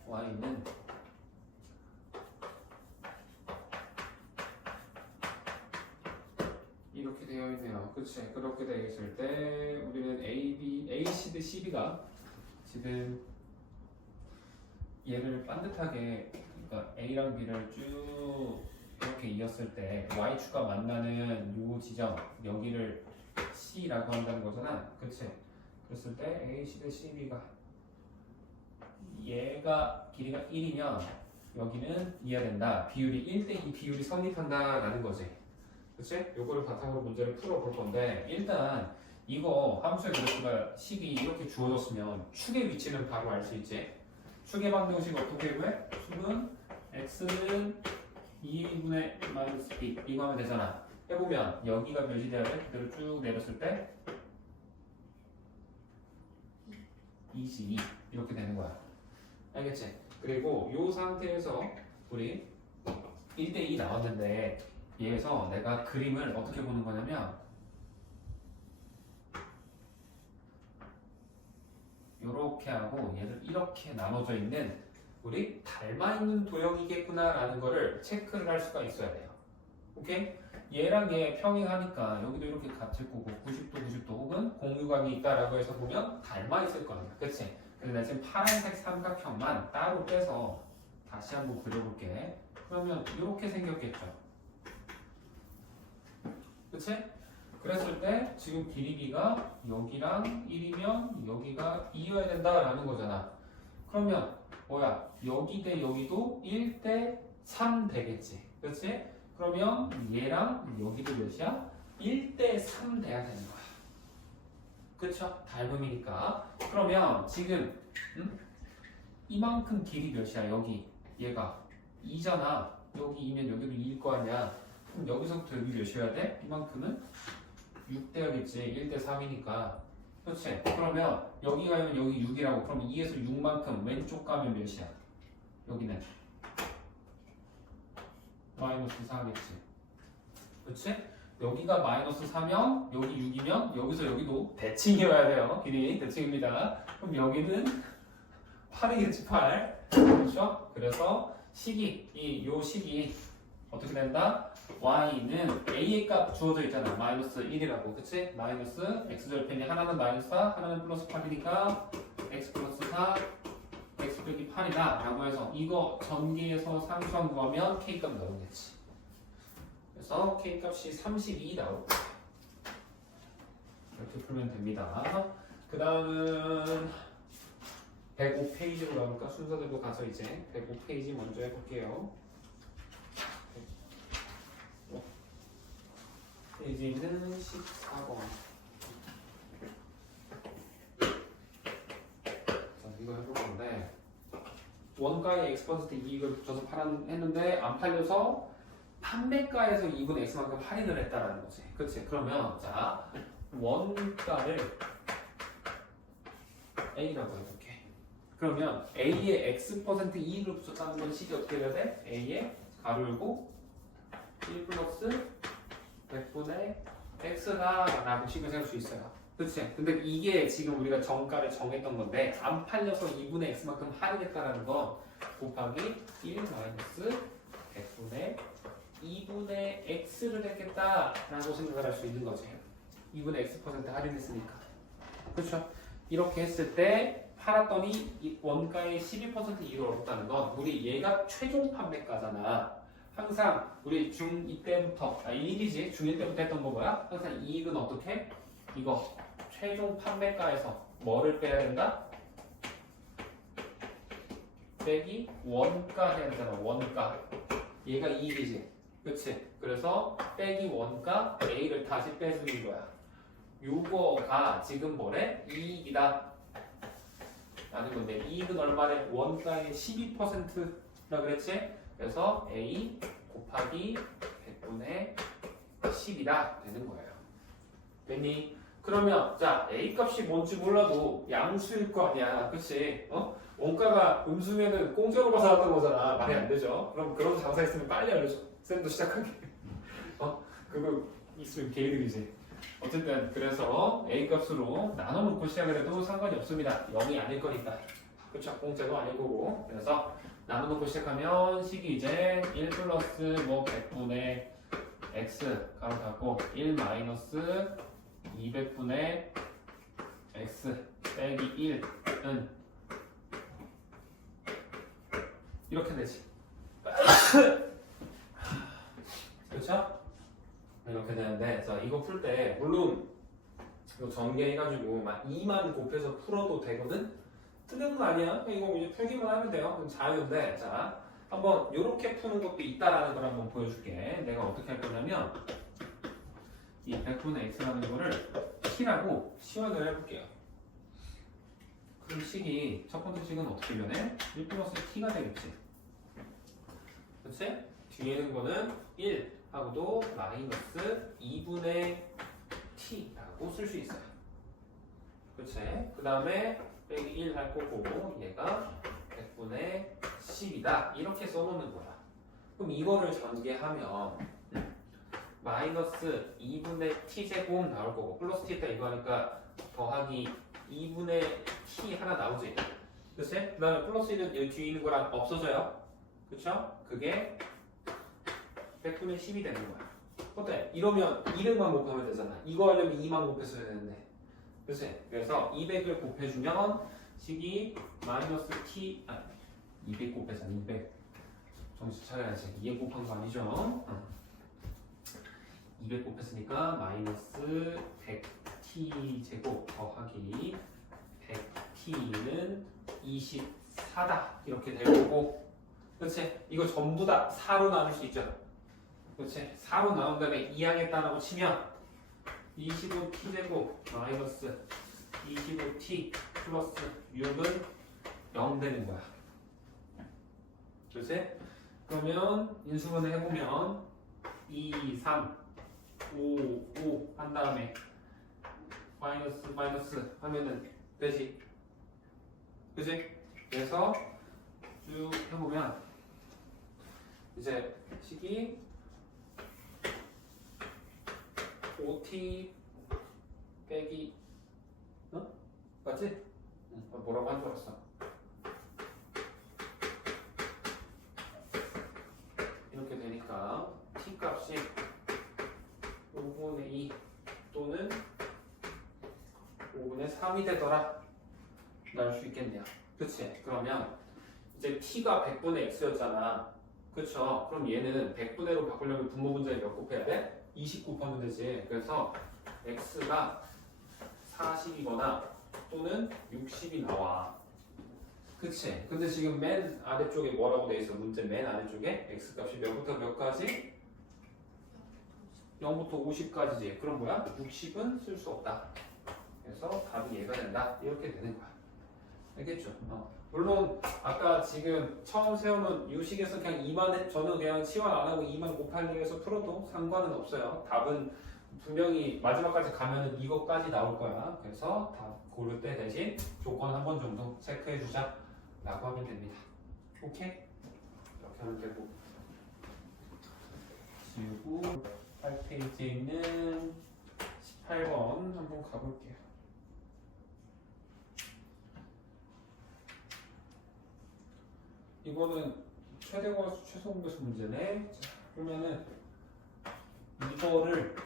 y는 이렇게 되어 있네요. 그치? 그렇게 되어 있을 때 우리는 A 시드 CB가 지금 얘를 반듯하게 그러니까 A랑 B를 쭉 이렇게 이었을 때 Y축과 만나는 요 지점 여기를 C라고 한다는 거잖아. 그치? 그랬을 때 A 시드 CB가 얘가 길이가 1이면 여기는 이해된다. 비율이 1대2 비율이 성립한다라는 거지. 그치? 요거를 바탕으로 문제를 풀어볼 건데 일단 이거 함수의 그래프가 식이 이렇게 주어졌으면 축의 위치는 바로 알 수 있지. 축의 방정식 어떻게 구해? 축은 x는 2분의 마이너스 b 이거 하면 되잖아. 해보면 여기가 몇이 돼야 돼? 그대로 쭉 내렸을 때 22 이렇게 되는 거야. 알겠지? 그리고 요 상태에서 우리 1대2 나왔는데 얘에서 내가 그림을 어떻게 보는 거냐면 요렇게 하고 얘를 이렇게 나눠져 있는 우리 닮아 있는 도형이겠구나 라는 거를 체크를 할 수가 있어야 돼요. 오케이? 얘랑 얘 평행하니까 여기도 이렇게 같을 거고 90도 90도 혹은 공유각이 있다라고 해서 보면 닮아 있을 거야. 그치? 근데 나 지금 파란색 삼각형만 따로 빼서 다시 한번 그려볼게. 그러면 이렇게 생겼겠죠. 그치? 그랬을 때 지금 길이가 여기랑 1이면 여기가 2여야 된다라는 거잖아. 그러면 뭐야? 여기 대 여기도 1대 3 되겠지. 그치? 그러면 얘랑 여기도 몇이야? 1대 3 돼야 되는 거야. 그쵸? 닮음이니까. 그러면 지금 이만큼 길이 몇이야? 여기 얘가 2잖아. 여기 2면 여기도 2일 거 아니야. 그럼 여기서부터 여기 몇이어야 돼? 이만큼은 6 돼야겠지. 1대 3이니까. 그렇지? 그러면 여기 가면 여기 6이라고. 그럼 2에서 6만큼 왼쪽 가면 몇이야? 여기는 마이너스 4겠지. 그렇지? 여기가 마이너스 4면 여기 6이면 여기서 여기도 대칭이어야 돼요. 길이 대칭입니다. 그럼 여기는 8이겠지. 8. 그렇죠? 그래서 식이 요 식이 어떻게 된다? y는 a의 값 주어져 있잖아. 마이너스 1이라고. 그치? 마이너스 x절편이 하나는 마이너스 4 하나는 플러스 8이니까 x 플러스 4 x 빼기 8이다 라고 해서 이거 전기에서 상수항 구하면 k값 나오겠지. 그래서 k값이 32 나오고 이렇게 풀면 됩니다. 그 다음은 105페이지로 가볼까? 순서대로 가서 이제 105페이지 먼저 해볼게요. 페이지는 14번. 자, 이거 해볼 건데 원가에 x% 이익을 붙여서 했는데 안 팔려서 판매가에서 2분의 x만큼 할인을 했다라는 거지. 그렇지? 그러면 자 원가를 a라고 해볼게. 그러면 a에 x% 이익을 붙였다는 건 식이 어떻게 돼야 돼? a에 가로 열고 1 플러스 100분의 x다라고 식을 세울 수 있어요. 그치? 근데 이게 지금 우리가 정가를 정했던 건데 안 팔려서 2분의 x만큼 할인했다라는 건 곱하기 1 마이너스 100분의 2분의 x를 했겠다라고 생각을 할 수 있는 거지. 2분의 x% 할인했으니까. 그렇죠? 이렇게 했을 때 팔았더니 이 원가의 12% 이익을 얻었다는 건 우리 얘가 최종 판매가잖아. 항상 우리 중2 때부터 1이지 중1 때부터 했던 거 뭐야? 항상 이익은 어떻게? 이거 최종 판매가에서 뭐를 빼야 된다? 빼기 원가 해야 되잖아. 원가. 얘가 이익이지. 그치? 그래서 빼기 원가 A를 다시 빼주는 거야. 요거가 지금 뭐래? 이익이다 라는 건데 이익은 얼마래? 원가의 12%라 그랬지? 그래서 A 곱하기 100분의 10이다 되는 거예요. 됐니? 그러면 자 A 값이 뭔지 몰라도 양수일 거 아니야. 그치? 원가가 음수면은 공짜로 받아왔던 거잖아. 말이 안 되죠. 그럼 그런 장사 있으면 빨리 알려줘. 쌤도 시작하게. 그거 있으면 개이득이지. 어쨌든 그래서 A 값으로 나눠놓고 시작을 해도 상관이 없습니다. 0이 아닐 거니까. 그쵸? 공짜도 아닐 거고. 그래서 나눠놓고 시작하면 식이 이제 1 플러스 뭐 100분의 x 가로 닫고 1 마이너스 200분의 x 빼기 1은 이렇게 되지. 그렇죠? 이렇게 되는데 자 이거 풀 때 물론 이거 전개해가지고 막 2만 곱해서 풀어도 되거든? 틀린 건 아니야. 이거 이제 풀기만 하면 돼요. 자유인데 자 한번 이렇게 푸는 것도 있다라는 걸 한번 보여줄게. 내가 어떻게 할 거냐면 이 100분의 x라는 거를 t라고 시환을 해볼게요. 그럼 식이 첫 번째 식은 어떻게 변해? 1 플러스 t가 되겠지. 그치? 뒤에 있는 거는 1 하고도 마이너스 2분의 t라고 쓸 수 있어요. 그치? 그 다음에 빼기 1 할 거고 얘가 100분의 10이다 이렇게 써놓는 거야. 그럼 이거를 전개하면 마이너스 2분의 t제곱 나올 거고 플러스 t 있다 이거 하니까 더하기 2분의 t 하나 나오지. 그치? 그 다음에 플러스 1은 여기 뒤에 있는 거랑 없어져요. 그쵸? 그게 100분의 10이 되는 거야. 어때? 이러면 200만 곱하면 되잖아. 이거 하려면 2만 곱했어야 되는데. 그치? 그래서 200을 곱해주면 식이 마이너스 t 200 곱해잖아. 200. 정신 차려야지. 200 곱한 거 아니죠? 200 곱했으니까 마이너스 100t 제곱 더하기 100t는 24다. 이렇게 될 거고. 그치? 이거 전부 다 4로 나눌 수 있죠? 그치? 4로 나눈 다음에 2하겠다라고 치면 25t 제곱 마이너스 25t 플러스 6은 0 되는 거야. 그치? 그러면 인수분해 해보면 2, 3, 5, 5 한 다음에 마이너스 마이너스 하면은 되지. 그치? 그래서 쭉 해보면 이제 식이 5t 빼기 맞지? 뭐라고 한 줄 알았어. 이렇게 되니까 t 값이 5분의 2 또는 5분의 3이 되더라 나올 수 있겠네요. 그치? 그러면 이제 t가 100분의 x였잖아. 그쵸? 그럼 얘는 100분의로 바꾸려면 분모 분자에 몇 곱해야 돼? 20 곱하면 되지. 그래서 x가 40이거나 또는 60이 나와. 그치? 근데 지금 맨 아래쪽에 뭐라고 돼 있어? 문제 맨 아래쪽에 x 값이 몇부터 몇까지? 0부터 50까지지. 그럼 뭐야? 60은 쓸 수 없다. 그래서 답이 얘가 된다. 이렇게 되는 거야. 알겠죠? 물론 아까 지금 처음 세우는 유식에서 그냥 2만 저는 그냥 치환 안 하고 2만 곱하기 해서 풀어도 상관은 없어요. 답은 분명히 마지막까지 가면은 이것까지 나올 거야. 그래서 답 고를 때 대신 조건 한 번 정도 체크해 주자 라고 하면 됩니다. 오케이? 이렇게 하면 되고 지우고 8페이지에 있는 18번 한번 가볼게요. 이거는 최대과수 최소공배수 문제네. 자, 그러면은 이거를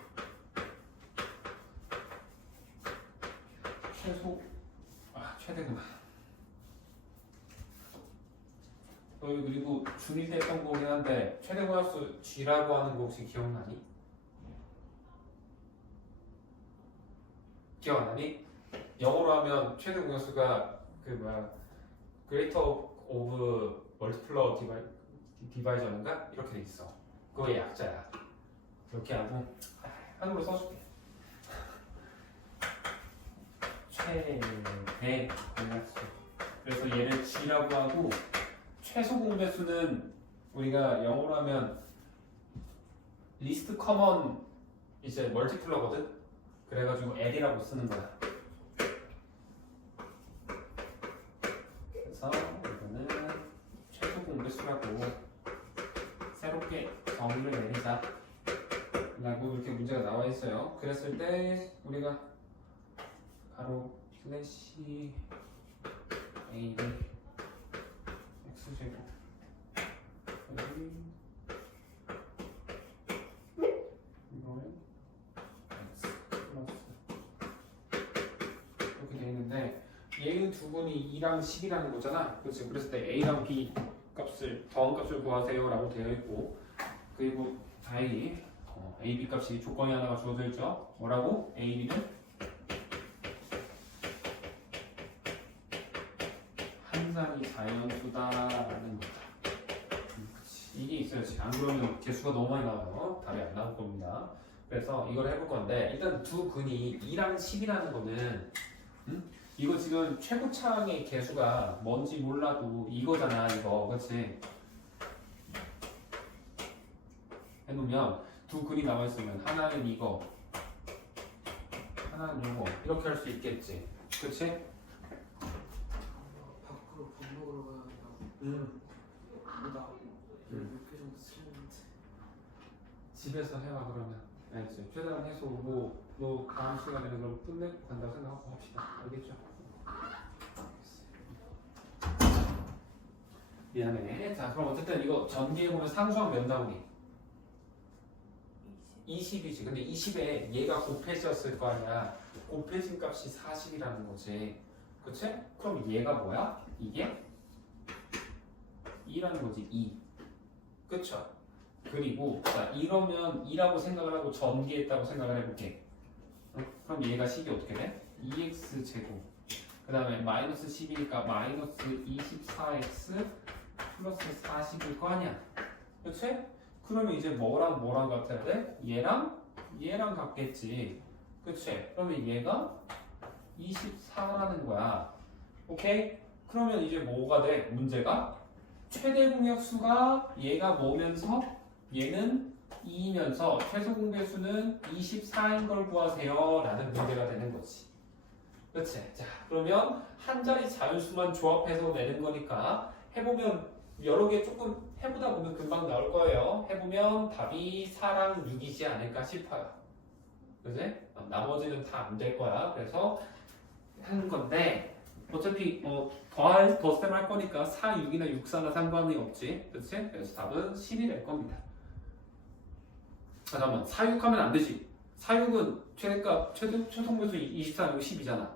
최대구나. 너희 그리고 중1 때 했던 거긴 한데 최대과수 G라고 하는 거 혹시 기억나니? 기억 안 나니? 영어로 하면 최대 공약수가 그 뭐야 greater of multiplier division인가? 이렇게 돼 있어. 그거의 약자야. 이렇게 하고 한글로 써줄게. 최대 공약수. 그래서 얘를 G라고 하고 최소 공배수는 우리가 영어로 하면 least common 이제 멀티플러거든. 그래가지고 L이라고 쓰는 거야. 그래서 이거는 최소 공배수라고 새롭게 정의를 내리자 라고 이렇게 문제가 나와 있어요. 그랬을 때 우리가 바로 슬래시 A X제곱 이거는 이렇게 돼 있는데 얘는 두 분이 2랑 10이라는 거잖아. 그렇지? 그랬을 때 A랑 B 값을 더한 값을 구하세요 라고 되어 있고 그리고 다행히 A, B 값이 조건이 하나가 주어져 있죠. 뭐라고? A, B는 한산이 자연수다라는 거다. 이게 있어야지. 안 그러면 개수가 너무 많이 나와요. 답이 안 나올 겁니다. 그래서 이걸 해볼 건데 일단 두 근이 2랑 10이라는 거는 이거 지금 최고차항의 개수가 뭔지 몰라도 이거잖아. 이거 그렇지? 해놓으면 두 근이 나와 있으면 하나는 이거 하나는 이거 이렇게 할 수 있겠지. 그렇지? 밖으로 밥 먹으러 가야 한다고. 나 몇개 정도 쓰는데. 집에서 해와 그러면. 알겠지? 최대한 해서 오고 너 다음 시간에는 그럼 끝내고 간다고 생각하고 합시다. 알겠죠? 미안해. 자 그럼 어쨌든 이거 전개해보면 상수항 몇 나오니? 20이지. 근데 20에 얘가 곱해졌을 거 아니야. 곱해진 값이 40이라는 거지. 그치? 그럼 얘가 뭐야? 이게 2라는 거지. 2. 그쵸? 그리고 자 이러면 2라고 생각을 하고 전개했다고 생각을 해볼게. 그럼 얘가 식이 어떻게 돼? 2x 제곱 그 다음에 마이너스 10이니까 마이너스 24x 플러스 40일 거 아니야. 그치? 그러면 이제 뭐랑 같아야 돼? 얘랑 같겠지. 그치? 그러면 얘가 24라는 거야. 오케이? 그러면 이제 뭐가 돼? 문제가 최대 공약수가 얘가 뭐면서 얘는 2이면서 최소 공배수는 24인 걸 구하세요 라는 문제가 되는 거지. 그치? 자 그러면 한 자리 자연수만 조합해서 내는 거니까 해보면 여러 개 조금 해보다 보면 금방 나올 거예요. 해보면 답이 4랑 6이지 않을까 싶어요. 그치? 나머지는 다 안 될 거야. 그래서 하는 건데 어차피 더셈 할 거니까 4, 6이나 6, 4나 상관이 없지. 그치? 그래서 답은 10이 될 겁니다. 잠깐만 4, 6 하면 안 되지. 4, 6은 최대값, 최소공배수 24, 10이잖아.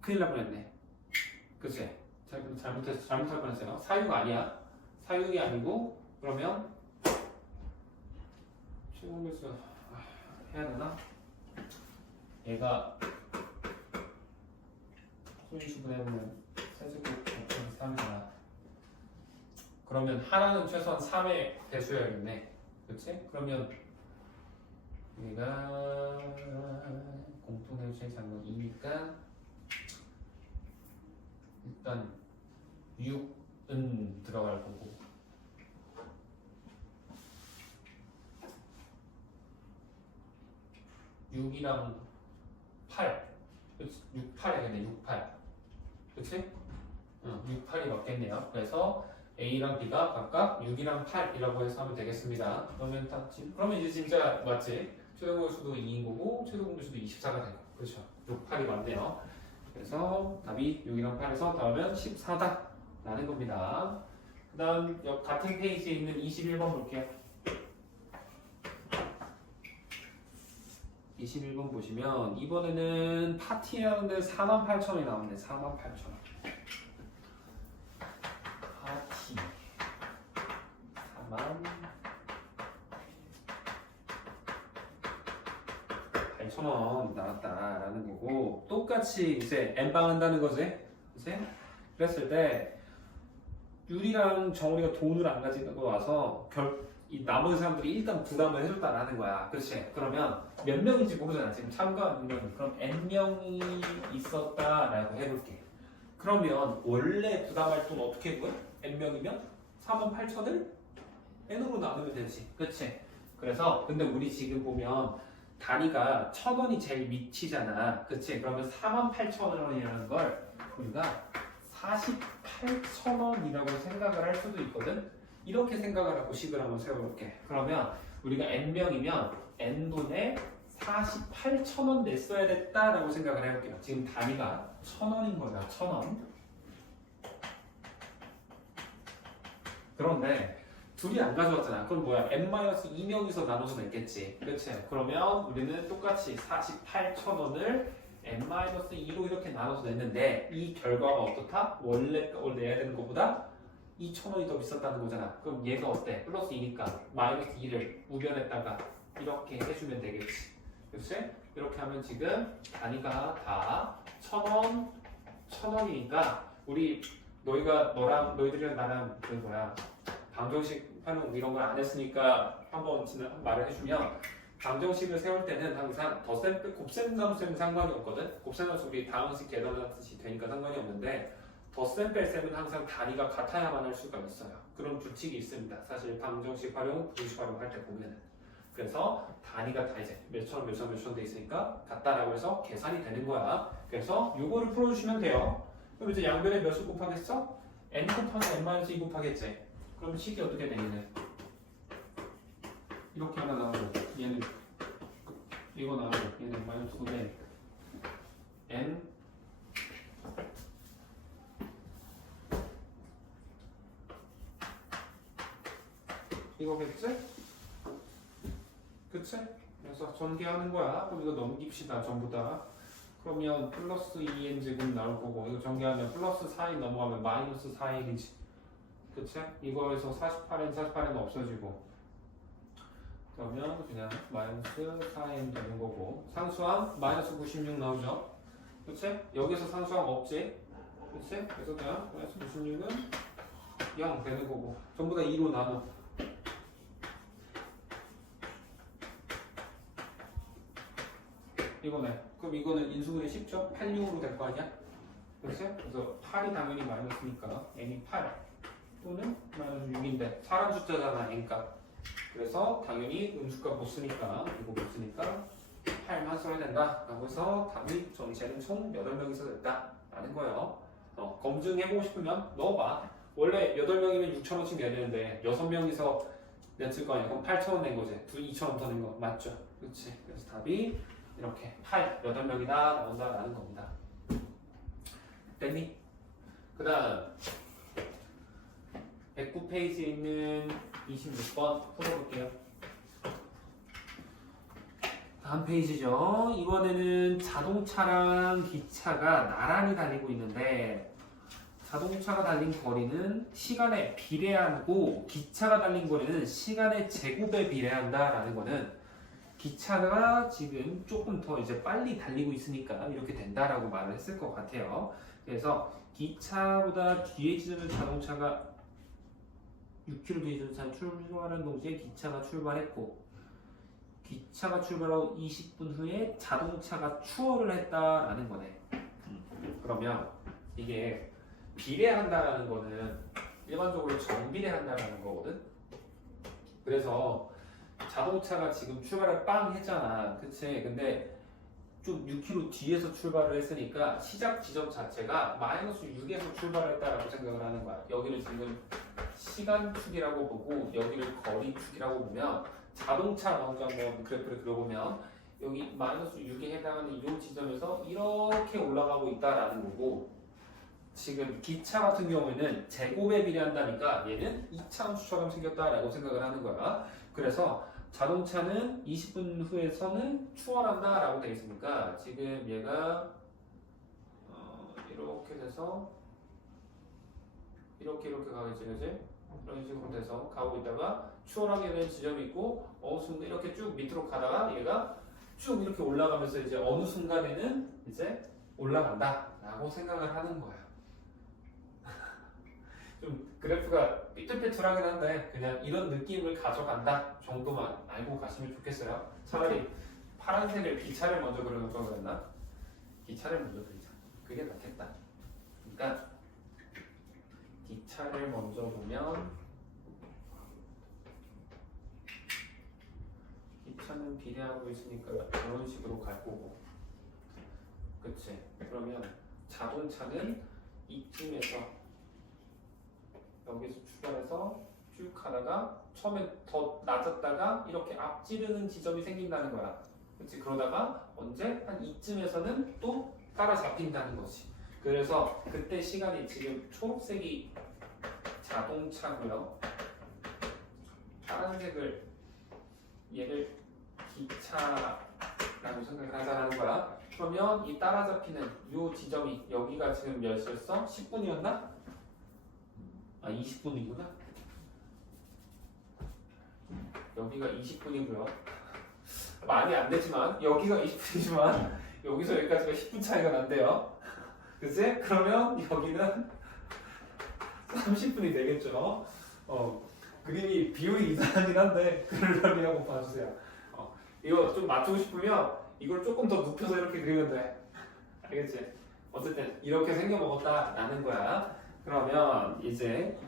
큰일 날 뻔했네. 그치? 잘못할 뻔했어요. 4, 6 아니야. 4, 6이 아니고 그러면 최소공배수 해야 되나? 얘가 소인수분해보면 세제곱 곱하기 3이잖아. 그러면 하나는 최소한 3의 배수여야겠네. 그치? 그러면 얘가 공통대수의 작은 2니까 일단 6은 들어갈 거고 6이랑 8 그치? 6, 8이겠네. 6, 8 그치? 6, 8이 맞겠네요. 그래서 A랑 B가 각각 6이랑 8이라고 해서 하면 되겠습니다. 그러면 이제 진짜 맞지? 최소공배수도 2인 거고 최소공배수도 24가 되고 그렇죠? 6, 8이 맞네요. 그래서 답이 6이랑 8에서 더하면 14다 라는 겁니다. 그 다음 같은 페이지에 있는 21번 볼게요. 21번 보시면 이번에는 파티하는데 48,000원이 나오네. 48,000원. 파티 48,000원 나왔다라는 거고 똑같이 이제 N방 한다는 거지. 그치? 그랬을 때 유리랑 정우리가 돈을 안 가지고 와서 이 나머지 사람들이 일단 부담을 해줬다라는 거야. 그렇지? 그러면 몇 명인지 모르잖아. 지금 참가한 인원이. 그럼 N명이 있었다라고 해볼게. 그러면 원래 부담할 돈 어떻게 구해? N명이면 48,000을 N으로 나누면 되지. 그렇지? 그래서 근데 우리 지금 보면 단위가 1,000원이 제일 밑이잖아. 그렇지? 그러면 48,000원이라는 걸 우리가 48,000원이라고 생각을 할 수도 있거든. 이렇게 생각을 하고 식을 한번 세워볼게. 그러면 우리가 N명이면 N분의 48,000원 냈어야 됐다라고 생각을 해볼게요. 지금 단위가 1,000원인 거야. 1,000원. 그런데 둘이 안 가져왔잖아. 그럼 뭐야? N-2명이서 나눠서 냈겠지. 그치? 그러면 우리는 똑같이 48,000원을 N-2로 이렇게 나눠서 냈는데 이 결과가 어떻다? 원래 걸 내야 되는 것보다 2,000원이 더 비쌌다는 거잖아. 그럼 얘가 어때? 플러스 2니까 마이너스 2를 우변에다가 이렇게 해주면 되겠지. 그치? 이렇게 하면 지금 단위가 다 1,000원, 1,000원이니까 우리 너희들이랑 나랑 그 뭐야 방정식 활용 이런 걸 안 했으니까 한번 말을 해주면 방정식을 세울 때는 항상 덧셈, 곱셈, 나눗셈은 상관이 없거든. 곱셈, 나눗셈 우리 다항식 계산하듯이 되니까 상관이 없는데 덧셈, 뺄셈은 항상 단위가 같아야만 할 수가 있어요. 그런 규칙이 있습니다. 사실 방정식 활용, 분식 활용할 때 보면은. 그래서 단위가 다 이제 몇천 돼 있으니까 같다라고 해서 계산이 되는 거야. 그래서 요거를 풀어주시면 돼요. 그럼 이제 양변에 몇을 곱하겠어? n 곱하기 n-2 곱하겠지. 그럼 식이 어떻게 돼 얘는? 이렇게 하나 나오고 얘는 이거 나오고 얘는 마이너스 9대 n 이거겠지? 그치? 됐어. 전개하는 거야. 그럼 이거 넘깁시다. 전부 다. 그러면 플러스 2n 제곱 나올 거고 이거 전개하면 플러스 4인 넘어가면 마이너스 4일이지. 그치? 이거에서 48n 없어지고 그러면 그냥 마이너스 4n 되는 거고 상수항 마이너스 96 나오죠? 그치? 여기서 상수항 없지? 그치? 그래서 그냥 마이너스 96은 0 되는 거고 전부 다 2로 나눠. 이거네. 그럼 이거는 인수분해 쉽죠? 86으로 될 거 아니야? 그치? 그래서 8이 당연히 마이너스니까 n이 8 또는 마이너스 6인데 사람 숫자잖아 n값. 그래서 당연히 음수값 못 쓰니까 이거 못 쓰니까 8만 써야 된다 라고 해서 답이 전체는 총 8명이서 됐다 라는 거예요. 검증해보고 싶으면 넣어봐. 원래 8명이면 6,000원씩 내야 되는데 6명이서 냈을 거 아니야. 그럼 8,000원 낸 거지. 2,000원 더 낸 거 맞죠? 그렇지. 그래서 답이 이렇게 8명이다 나온다라는 겁니다. 됐니? 그 다음 109페이지에 있는 26번 풀어볼게요. 다음 페이지죠. 이번에는 자동차랑 기차가 나란히 달리고 있는데 자동차가 달린 거리는 시간에 비례하고 기차가 달린 거리는 시간의 제곱에 비례한다라는 거는 기차가 지금 조금 더 이제 빨리 달리고 있으니까 이렇게 된다라고 말을 했을 것 같아요. 그래서 기차보다 뒤에 지점의 자동차가 6km 뒤에 지점 출발하는 동시에 기차가 출발했고 기차가 출발하고 20분 후에 자동차가 추월을 했다라는 거네. 그러면 이게 비례한다라는 거는 일반적으로 정비례한다라는 거거든. 그래서 자동차가 지금 출발을 빵 했잖아. 그치? 근데 좀 6km 뒤에서 출발을 했으니까 시작 지점 자체가 마이너스 6에서 출발을 했다라고 생각을 하는 거야. 여기를 지금 시간축이라고 보고 여기를 거리축이라고 보면 자동차 먼저 한번 그래프를 그려보면 여기 마이너스 6에 해당하는 이 지점에서 이렇게 올라가고 있다라는 거고 지금 기차 같은 경우에는 제곱에 비례한다니까 얘는 2차 함수처럼 생겼다라고 생각을 하는 거야. 그래서 자동차는 20분 후에서는 추월한다라고 되어 있으니까 지금 얘가 이렇게 돼서 이렇게 가겠지, 그지? 이런 식으로 돼서 가고 있다가 추월하게 되는 지점이 있고 어느 순간 이렇게 쭉 밑으로 가다가 얘가 쭉 이렇게 올라가면서 이제 어느 순간에는 이제 올라간다라고 생각을 하는 거야. 좀 그래프가 삐뚤빼뚤하긴 한데 그냥 이런 느낌을 가져간다 정도만 알고 가시면 좋겠어요. 차라리 파란색을 기차를 먼저 그려놓을 걸 그랬나? 기차를 먼저 그리자. 그게 낫겠다. 그러니까 기차를 먼저 보면 기차는 비례하고 있으니까 이런 식으로 갈 거고 그치? 그러면 자동차는 이쯤에서 여기서 출발해서 쭉 가다가 처음에 더 낮았다가 이렇게 앞지르는 지점이 생긴다는 거야. 그치? 그러다가 언제? 한 이쯤에서는 또 따라잡힌다는 거지. 그래서 그때 시간이 지금 초록색이 자동차고요. 파란색을 얘를 기차라고 생각을 하자는 거야. 그러면 이 따라잡히는 이 지점이 여기가 지금 몇 시였어? 10분이었나? 아 20분이구나. 여기가 20분이고요. 많이 안 되지만 여기가 20분이지만 여기서 여기까지가 10분 차이가 난대요. 그치? 그러면 여기는 30분이 되겠죠. 그림이 비율이 이상하긴 한데 그러려니 한번 봐주세요. 이거 좀 맞추고 싶으면 이걸 조금 더 눕혀서 이렇게 그리면 돼. 알겠지? 어쨌든 이렇게 생겨먹었다라는 거야. 그러면 이제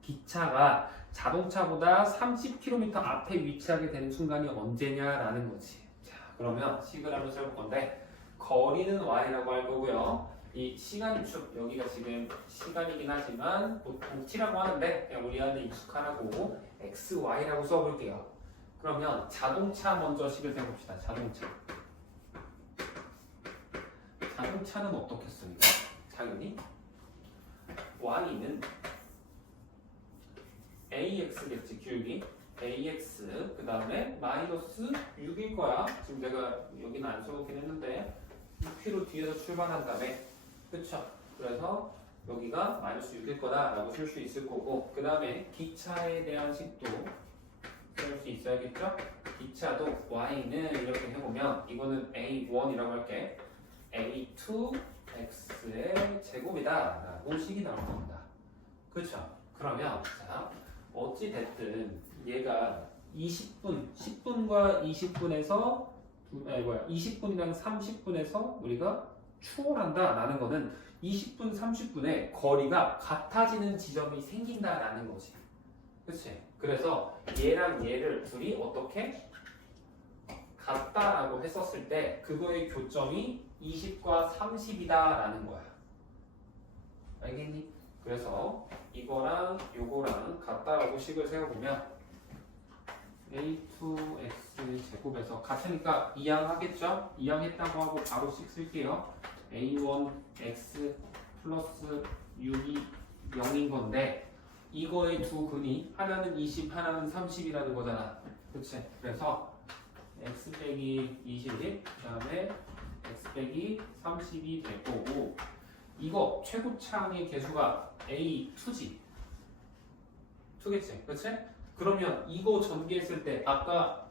기차가 자동차보다 30km 앞에 위치하게 되는 순간이 언제냐라는 거지. 자, 그러면 식을 하면서 해볼 건데 거리는 y라고 할 거고요. 이 시간축 여기가 지금 시간이긴 하지만 보통 t라고 하는데 그냥 우리한테 익숙하라고 x, y라고 써볼게요. 그러면 자동차 먼저 식을 해봅시다. 자동차는 어떻겠습니까? 당연히 y는 ax겠지, 규율이. ax 그 다음에 마이너스 6일 거야. 지금 내가 여기는 안 써놓긴 했는데 6km 뒤에서 출발한 다음에 그쵸? 그래서 여기가 마이너스 6일 거다라고 쓸 수 있을 거고 그 다음에 기차에 대한 식도 쓸 수 있어야겠죠? 기차도 y는 이렇게 해보면 이거는 a1이라고 할게 a2x의 제곱이다 라고 식이 나올 겁니다. 그쵸? 그러면 자 어찌 됐든 얘가 10분과 20분에서 20분이랑 30분에서 우리가 추월한다 라는 거는 20분, 30분에 거리가 같아지는 지점이 생긴다라는 거지. 그치? 그래서 얘랑 얘를 둘이 어떻게 같다라고 했었을 때 그거의 교점이 20과 30이다라는 거야. 알겠니? 그래서 이거랑 요거랑 같다라고 식을 세워보면 a2x 제곱에서 같으니까 이항하겠죠? 이항했다고 하고 바로 식 쓸게요. a1x 플러스 6이 0인 건데 이거의 두 근이 하나는 20, 하나는 30이라는 거잖아. 그치? 그래서 x 빼기 20, 그 다음에 x 빼기 30이 될 거고 이거 최고차항의 개수가 a2지. 2겠지? 그치? 그러면 이거 전개했을 때 아까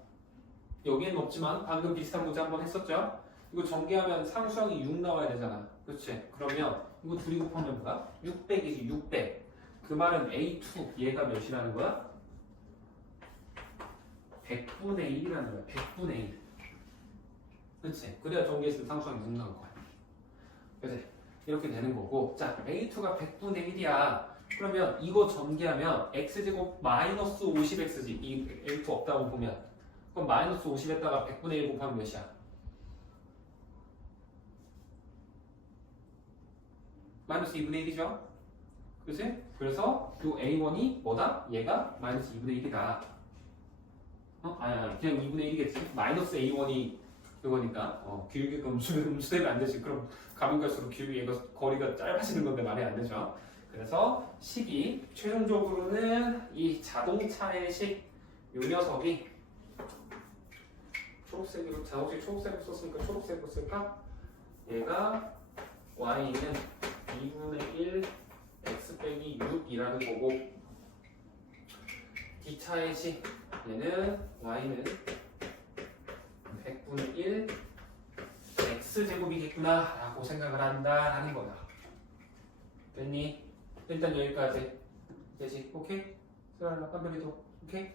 여기에는 없지만 방금 비슷한 문제 한번 했었죠? 이거 전개하면 상수항이 6 나와야 되잖아. 그치? 그러면 이거 둘이 곱하면 뭐야? 600이지 600. 그 말은 A2 얘가 몇이라는 거야? 100분의 1이라는 거야. 100분의 1. 그치? 그래야 전개했을 때 상수항이 6 나올 거야. 그치? 이렇게 되는 거고 자 A2가 100분의 1이야. 그러면 이거 전개하면 x제곱 마이너스 50x지. 이 A2 없다고 보면 그럼 마이너스 50에다가 100분의 1 곱하면 몇이야? 마이너스 2분의 1이죠? 그치? 그래서 요 A1이 뭐다? 얘가 마이너스 2분의 1이다. 아니 그냥 2분의 1이겠지? 마이너스 A1이 그거니까 길게 음수되면 안 되지. 그럼 가면 갈수록 얘가 거리가 짧아지는 건데 말이 안 되죠. 그래서 식이 최종적으로는 이 자동차의 식 요 녀석이 초록색으로 자동차 초록색으로 썼으니까 초록색으로 쓸까? 얘가 y는 2분의 1 x 빼기 6이라는 거고 기차의 식 얘는 y는 100분의 1 x제곱이겠구나 라고 생각을 한다라는 거다. 됐니? 일단 여기까지 되지? 오케이? 수라라 깜별이도 오케이?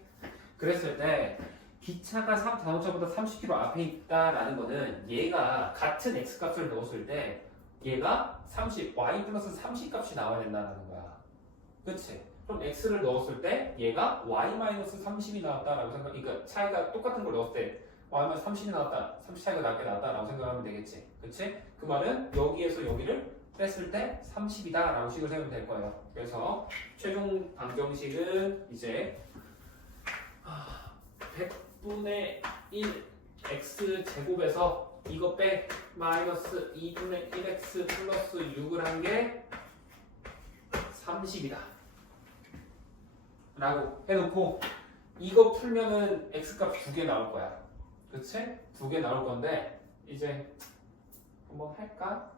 그랬을 때 기차가 자동차보다 30km 앞에 있다라는 거는 얘가 같은 x값을 넣었을 때 얘가 30, y 플러스 30 값이 나와야 된다는 거야. 그치? 그럼 x를 넣었을 때 얘가 y 마이너스 30이 나왔다라고 그러니까 차이가 똑같은 걸 넣었을 때 y 마이너스 30이 나왔다, 30 차이가 낮게 나왔다라고 생각하면 되겠지. 그치? 그 말은 여기에서 여기를 뺐을 때 30이다 라고 식을 세우면 될 거예요. 그래서 최종 방정식은 이제 100분의 1 x 제곱에서 이거 빼 마이너스 2분의 1x 플러스 6을 한 게 30이다 라고 해놓고 이거 풀면은 x값 2개 나올 거야. 그치? 2개 나올 건데 이제 한번 할까?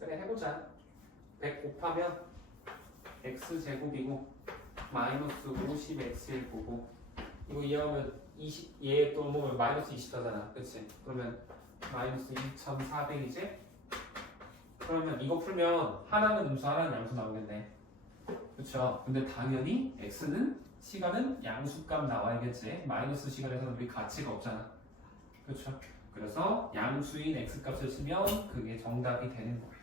그래 해보자. 100 곱하면 x제곱이고 마이너스 50x일 거고 이거 이해하면 20, 얘 또 보면 마이너스 20다잖아. 그치? 그러면 마이너스 2400이지? 그러면 이거 풀면 하나는 음수 하나는 양수 나오겠네. 그쵸? 근데 당연히 x는 시간은 양수값 나와야겠지. 마이너스 시간에서는 우리 가치가 없잖아. 그쵸? 그래서 양수인 x값을 쓰면 그게 정답이 되는 거야.